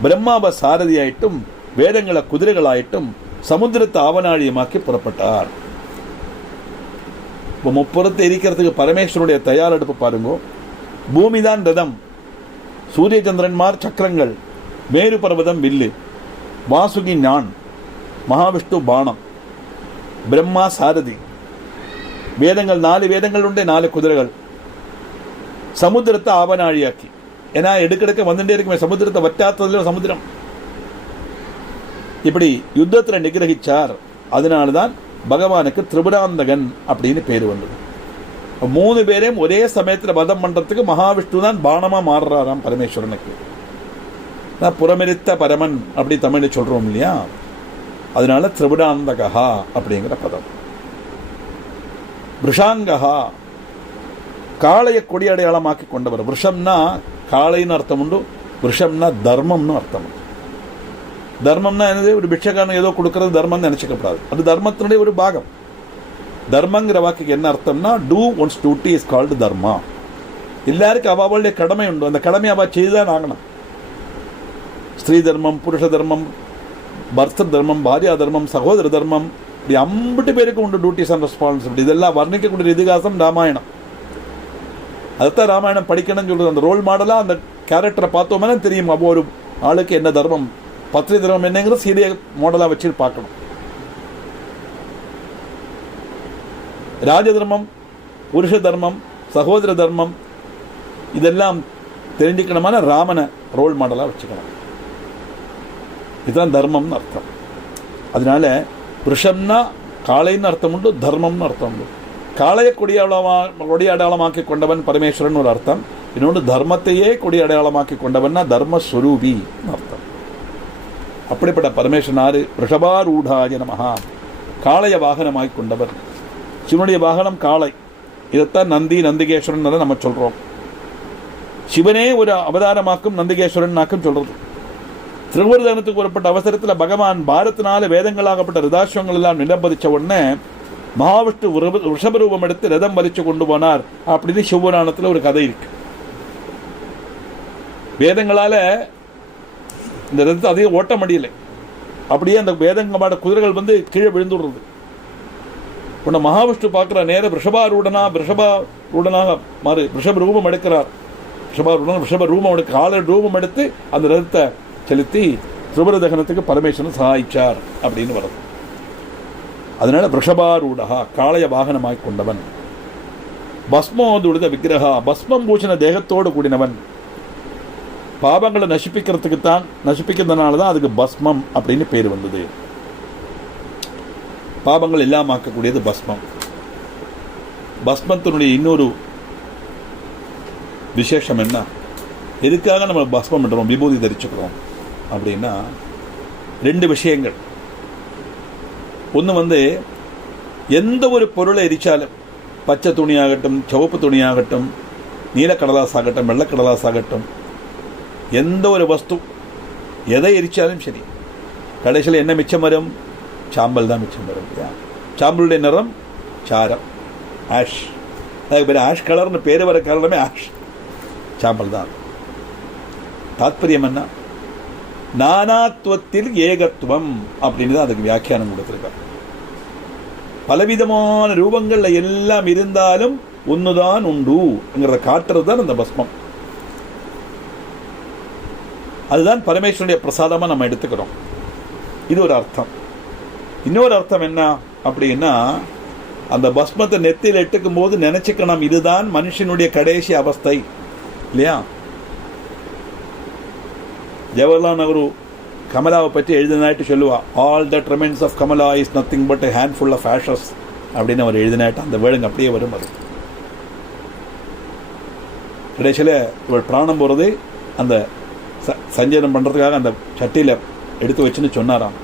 பிரம்மாவ சாரதியாயிட்டும், வேதங்கள குதிரைகளாயிட்டும், சமுத்திரத்தை ஆவநாழியமாக்கி புறப்பட்டார். இப்போ முப்புறத்தை எரிக்கிறதுக்கு பரமேஸ்வரனுடைய தயாரெடுப்பு பாருங்க. பூமிதான் ரதம், சூரிய சந்திரன்மார் சக்கரங்கள், மேரு பர்வதம் வில்லு, வாசுகி ஞான், மகாவிஷ்ணு பானம், பிரம்மா சாரதி, വേദങ്ങൾ 4 വേദങ്ങളുണ്ട്, 4 കുതിരകൾ. സമുദ്രത്തെ ആവനാഴിയാക്കി. ஏன்னா எடுக்கடுக்க வந்துட்டே இருக்குமே, சமுத்திரத்தை வറ്റാத்ததுல சமுத்திரம். இப்படி யுத்தத்தில் நிகிரகிச்சார். அதனால்தான் பகவானுக்கு திரிபுராந்தகன் அப்படின்னு பேர் வந்தது. 3 பேரையும் ஒரே சமயத்தில் வதம் பண்றதுக்கு மகாவிஷ்ணு தான் பானமா மாறுறாராம் பரமேஸ்வரனுக்கு. புறமெரித்த பரமன் அப்படி தமிழில் சொல்றோம் இல்லையா, அதனால திரிபுராந்தகா அப்படிங்கிற பதம். விஷாங்கஹா, காளைய கொடி அடையாளமாக்கி கொண்டவர். விஷம்னா காளைன்னு அர்த்தம் உண்டு, விஷம்னா தர்மம்னு அர்த்தம் உண்டு. தர்மம்னா என்னது? ஒரு பிட்சக்காரன் ஏதோ கொடுக்கறது தர்மம்னு நினைச்சுக்கப்படாது, அது தர்மத்தினுடைய ஒரு பாகம். தர்மங்கிற வாக்குக்கு என்ன அர்த்தம்னா, to one's duty is called dharma. எல்லாருக்கும் அவளுடைய கடமை உண்டு, அந்த கடமை அவ செய்துதான் ஆகணும். ஸ்திரீ தர்மம், புருஷ தர்மம், பர்த்த தர்மம், பாரியா தர்மம், சகோதர தர்மம், இப்படி 50 பேருக்கு உண்டு டியூட்டிஸ் அண்ட் ரெஸ்பான்சிபிலிட்டி. இதெல்லாம் வர்ணிக்கக்கூடிய இதிகாசம் ராமாயணம். அதுதான் ராமாயணம் படிக்கணும்னு சொல்றது. அந்த ரோல் மாடலா அந்த கேரக்டரை பார்த்தோம்னா தெரியும் அப்போ ஒரு ஆளுக்கு என்ன தர்மம், பத்னி தர்மம் என்னங்கிற சீரிய மாடலா வச்சு பார்க்கணும். ராஜ தர்மம், புருஷ தர்மம், சகோதர தர்மம் இதெல்லாம் தெரிஞ்சுக்கணுமான ராமனை ரோல் மாடலா வச்சுக்கணும். இதுதான் தர்மம்னு அர்த்தம். அதனால புருஷம்னா காளைன்னு அர்த்தம் உண்டு, தர்மம்னு அர்த்தம் உண்டு. காளைய கொடி அடையாளமாக்கி கொண்டவன் பரமேஸ்வரன் ஒரு அர்த்தம். இன்னொன்று தர்மத்தையே கொடி அடையாளமாக்கி கொண்டவன்னா தர்மஸ்வரூபி அர்த்தம். அப்படிப்பட்ட பரமேஸ்வரனாரு ரிஷபாரூடாய நமஹா, காளைய வாகனமாக்கி கொண்டவர். சிவனுடைய வாகனம் காளை. இதைத்தான் நந்தி, நந்திகேஸ்வரன் நம்ம சொல்றோம். சிவனே ஒரு அவதாரமாக்கும் நந்திகேஸ்வரன் சொல்றது. திருவருதனத்துக்கு வரப்பட்ட அவசரத்தில் பகவான் பாரத்தினால வேதங்களாகப்பட்ட ரிதாஸ்வங்கள் எல்லாம் நிலம்பதிச்ச உடனே மகாவிஷ்ணு ரிஷபரூபம் எடுத்து ரதம் வலிச்சு கொண்டு போனார் அப்படின்னு சிவபுராணத்தில் ஒரு கதை இருக்கு. வேதங்களால இந்த ரதத்தை அதிகம் ஓட்ட முடியலை. அப்படியே அந்த வேதங்கமான குதிரைகள் வந்து கீழே விழுந்துடுறது. உன்னை மகாவிஷ்ணு பார்க்குற நேரம் ரிஷபரூடனாக மாறு ரிஷப ரூபம் எடுக்கிறார். ரிஷப ரூபம் எடுக்க கால ரூபம் எடுத்து அந்த ரதத்தை செலுத்தி திரிபுர தகனத்துக்கு பரமேஸ்வரன் சகாயிச்சார் அப்படின்னு வருது. அதனால ரிஷபாரூடகா, காளைய வாகனமாய் கொண்டவன். பஸ்மோதுடித விக்கிரகா, பஸ்மம் பூஷண தேகத்தோடு கூடினவன். பாபங்களை நசிப்பிக்கிறதுனால தான் அதுக்கு பஸ்மம் அப்படின்னு பேர் வந்தது. பாபங்கள் எல்லாம் ஆக்கக்கூடியது பஸ்மம். பஸ்மத்தினுடைய இன்னொரு விசேஷம் என்ன, எதுக்காக நம்ம பஸ்மம் பண்ணுறோம், விபூதி தரிச்சுக்கிறோம் அப்படின்னா 2 விஷயங்கள். ஒன்று எந்த ஒரு பொருளை எரிச்சாலும், பச்சை துணியாகட்டும், சிவப்பு துணியாகட்டும், நீலக்கடலாசாகட்டும், வெள்ளக்கடலாசாகட்டும், எந்த ஒரு வஸ்து எதை எரிச்சாலும் சரி, கடைசியில் என்ன மிச்சம் வரும்? சாம்பல் தான் மிச்சம் வரும். சாம்பலுடைய நிறம் சாரம், ஆஷ். அதுக்கு பேர் ஆஷ் கலர்னு பேர் வர காரணமே ஆஷ், சாம்பல் தான். தாத்பரியம் என்ன? நானாத்வத்தில் ஏகத்துவம் அப்படின்னு தான் அதுக்கு வியாக்கியானம் கொடுத்திருக்கார். பலவிதமான ரூபங்கள்ல எல்லாம் இருந்தாலும் ஒன்னுதான் உண்டுங்கிறத காட்டுறது தான் அந்த பஸ்மம். அதுதான் பரமேஸ்வரனுடைய பிரசாதமா நம்ம எடுத்துக்கிறோம். இது ஒரு அர்த்தம். இன்னொரு அர்த்தம் என்ன அப்படின்னா, அந்த பஸ்மத்தை நெத்தியில் எட்டுக்கும் போது நினைச்சுக்கணும், இதுதான் மனுஷனுடைய கடைசி அவஸ்தை இல்லையா? ஜவஹர்லால் நேரு கமலாவை பற்றி எழுதினாட்டு சொல்லுவா, all that remains of Kamala is nothing but a handful of ashes அப்படின்னு அவர் எழுதினாட்டு அந்த வேடுங்க அப்படியே வரும். அது கடைசியில் இவள் பிராணம் போகிறது அந்த சஞ்சயனம் பண்ணுறதுக்காக அந்த சட்டியில் எடுத்து வச்சுன்னு சொன்னாராம்,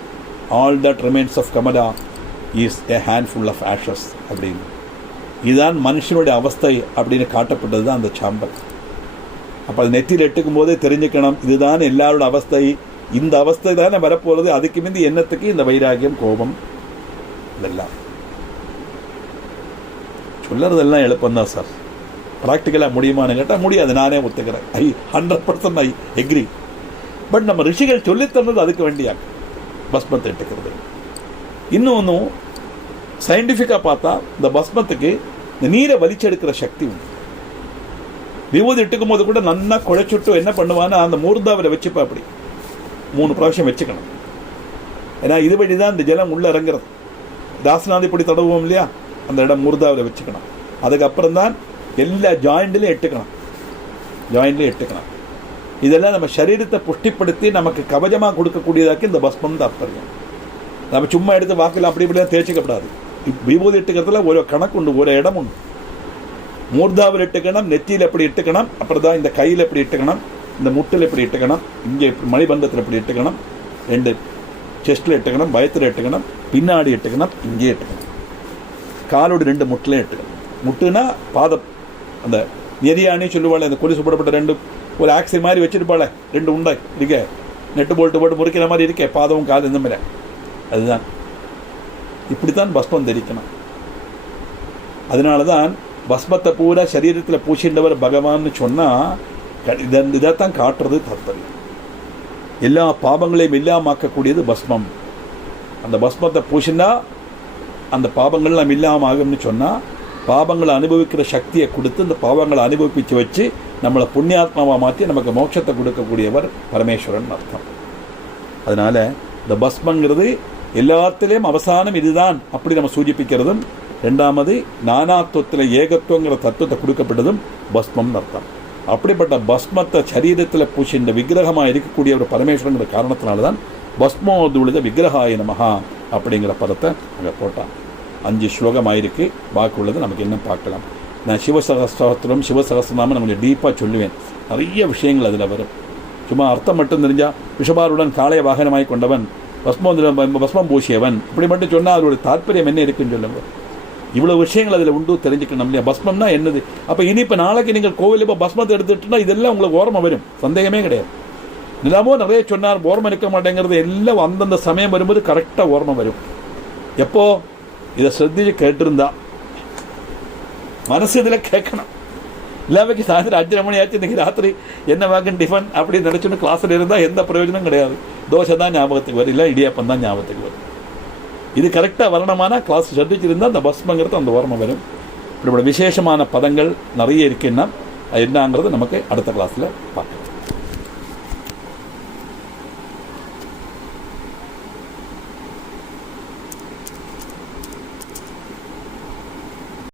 all that remains of Kamala is a handful of ashes அப்படின்னு. இதுதான் மனுஷனுடைய அவஸ்தை அப்படின்னு காட்டப்பட்டது தான் அந்த சாம்பல். அப்போ அது நெற்றியில் எட்டுக்கும் போதே தெரிஞ்சுக்கணும், இதுதான் எல்லாரோட அவஸ்தை, இந்த அவஸ்தை தானே வரப்போகிறது, அதுக்கு மீது எண்ணத்துக்கு இந்த வைராகியம், கோபம் இதெல்லாம் சொல்லறதெல்லாம் எழுப்பந்தான் சார். ப்ராக்டிக்கலாக முடியுமான்னு கேட்டால் முடியாது, நானே ஒத்துக்கிறேன். 100% ஐ எக்ரி. பட் நம்ம ரிஷிகள் சொல்லித்தந்தது அதுக்கு வேண்டியா பஸ்மத்தை எட்டுக்கிறது. இன்னொன்னும் சயின்டிஃபிக்காக பார்த்தா இந்த பஸ்மத்துக்கு இந்த நீரை வலிச்செடுக்கிற சக்தி உண்டு. விபூதி இட்டுக்கும் போது கூட நல்லா குழைச்சுட்டு என்ன பண்ணுவான்னா, அந்த மூர்தாவில் வச்சுப்பா அப்படி 3 பிராവശ്யம் வச்சுக்கணும். ஏன்னா இது வழிதான் இந்த ஜலம் உள்ள இறங்குறது. தாசநாதி இப்படி தடவுவோம் இல்லையா, அந்த இடம் மூர்தாவில் வச்சுக்கணும். அதுக்கப்புறம் தான் எல்லா ஜாயிண்ட்லையும் எட்டுக்கணும். இதெல்லாம் நம்ம சரீரத்தை புஷ்டிப்படுத்தி நமக்கு கவசமாக கொடுக்கக்கூடியதாக்கி இந்த பஸ்மம் தாற்பயம். நம்ம சும்மா எடுத்து வாக்கில் அப்படி இப்படிலாம் தேய்ச்சிக்கப்படாது. விபூதி எட்டுக்கிறதுல ஒரு கணக்கு உண்டு, ஒரு இடம் உண்டு. மூர்தாவில் எட்டுக்கணும், நெத்தியில் எப்படி எட்டுக்கணும், அப்புறம் தான் இந்த கையில் எப்படி எட்டுக்கணும், இந்த முட்டில் எப்படி எட்டுக்கணும், இங்கே மணிபந்தத்தில் எப்படி எட்டுக்கணும், 2 செஸ்ட்டில் எட்டுக்கணும், பயத்தில் எட்டுக்கணும், பின்னாடி எட்டுக்கணும், இங்கே எட்டுக்கணும், காலோடு 2 முட்டிலையும் எட்டுக்கணும். முட்டுனா பாதம், அந்த நெறியானே சொல்லுவாள், அந்த கொலுசு போடப்பட்ட 2 ஒரு ஆக்சில் மாதிரி வச்சுருப்பாள், 2 உண்டை இருக்க, நெட்டு போட்டு முறிக்கிற மாதிரி இருக்கே, பாதமும் காது இந்த மாதிரி. அதுதான் இப்படித்தான் பஸ்மம் தரிக்கணும். அதனால தான் பஸ்மத்தை பூரா சரீரத்தில் பூசின்றவர் பகவான்னு சொன்னால் இதைத்தான் காட்டுறது தாத்பரியம். எல்லா பாவங்களையும் இல்லாமக்கக்கூடியது பஸ்மம். அந்த பஸ்மத்தை பூசினா அந்த பாவங்கள்லாம் இல்லாமல் ஆகும்னு சொன்னால், பாவங்களை அனுபவிக்கிற சக்தியை கொடுத்து இந்த பாவங்களை அனுபவிச்சு வச்சு நம்மளை புண்ணியாத்மாவாக மாற்றி நமக்கு மோட்சத்தை கொடுக்கக்கூடியவர் பரமேஸ்வரன் அர்த்தம். அதனால் இந்த பஸ்மங்கிறது எல்லாத்திலையும் அவசானம் இதுதான் அப்படி நம்ம சூச்சிப்பிக்கிறதும், 2வது நானாத்துவத்தில் ஏகத்துவங்கிற தத்துவத்தை கொடுக்கப்பட்டதும் பஸ்மம்னு அர்த்தம். அப்படிப்பட்ட பஸ்மத்தை சரீரத்தில் பூசி இந்த விக்கிரகமாக இருக்கக்கூடிய ஒரு பரமேஸ்வரங்கிற காரணத்தினால தான் பஸ்மோதுளித விக்கிரகாய நமஹா அப்படிங்கிற பதத்தை அங்கே போட்டான். 5 ஸ்லோகமாயிருக்கு, பாக்கி உள்ளது நமக்கு என்ன பார்க்கலாம். நான் சிவசகஸ்திரம் சிவசகஸ்திரநாமம் நான் கொஞ்சம் டீப்பாக சொல்லுவேன். நிறைய விஷயங்கள் அதில் வரும். சும்மா அர்த்தம் மட்டும் தெரிஞ்சால் விஷபாருடன் காளைய வாகனமாய் கொண்டவன், பஸ்மம் பூசியவன், இப்படி மட்டும் சொன்னால் அதோட தாற்பயம் என்ன இருக்குன்னு சொல்லுங்க. இவ்வளோ விஷயங்கள் அதில் உண்டு, தெரிஞ்சுக்கணும் இல்லையா. பஸ்மம்னா என்னது? அப்போ இனி இப்போ நாளைக்கு நீங்கள் கோவில் இப்போ பஸ்மத்தை எடுத்துட்டுனா இதெல்லாம் உங்களுக்கு ஓரமாக வரும், சந்தேகமே கிடையாது. நிலாமோ நிறைய சொன்னார், ஓரமாக இருக்க மாட்டேங்கிறது எல்லாம் அந்தந்த சமயம் வரும்போது கரெக்டாக ஓரமாக வரும். எப்போ இதை ശ്രദ്ധിച്ച് கேட்டிருந்தா மனசு இதில் கேட்கணும். இல்லாமக்கு சாயந்தரம் 5:30 மணி ஆச்சு, இன்றைக்கி ராத்திரி என்ன வாங்க டிஃபன் அப்படின்னு நினச்சோன்னு கிளாஸில் இருந்தால் எந்த பிரயோஜனம் கிடையாது. தோசை தான் ஞாபகத்துக்கு வரும், இல்லை இடியாப்பம் தான் ஞாபகத்துக்கு வரும். இது கரெக்டாக வரணுமானா கிளாஸ் ശ്രദ്ധിச்சிருந்தால் அந்த பஸ்மங்கிறது அந்த ஓரமாக வரும். இப்படி விசேஷமான பதங்கள் நிறைய இருக்குன்னா என்னங்கிறது நமக்கு அடுத்த கிளாஸில் பார்க்கலாம்.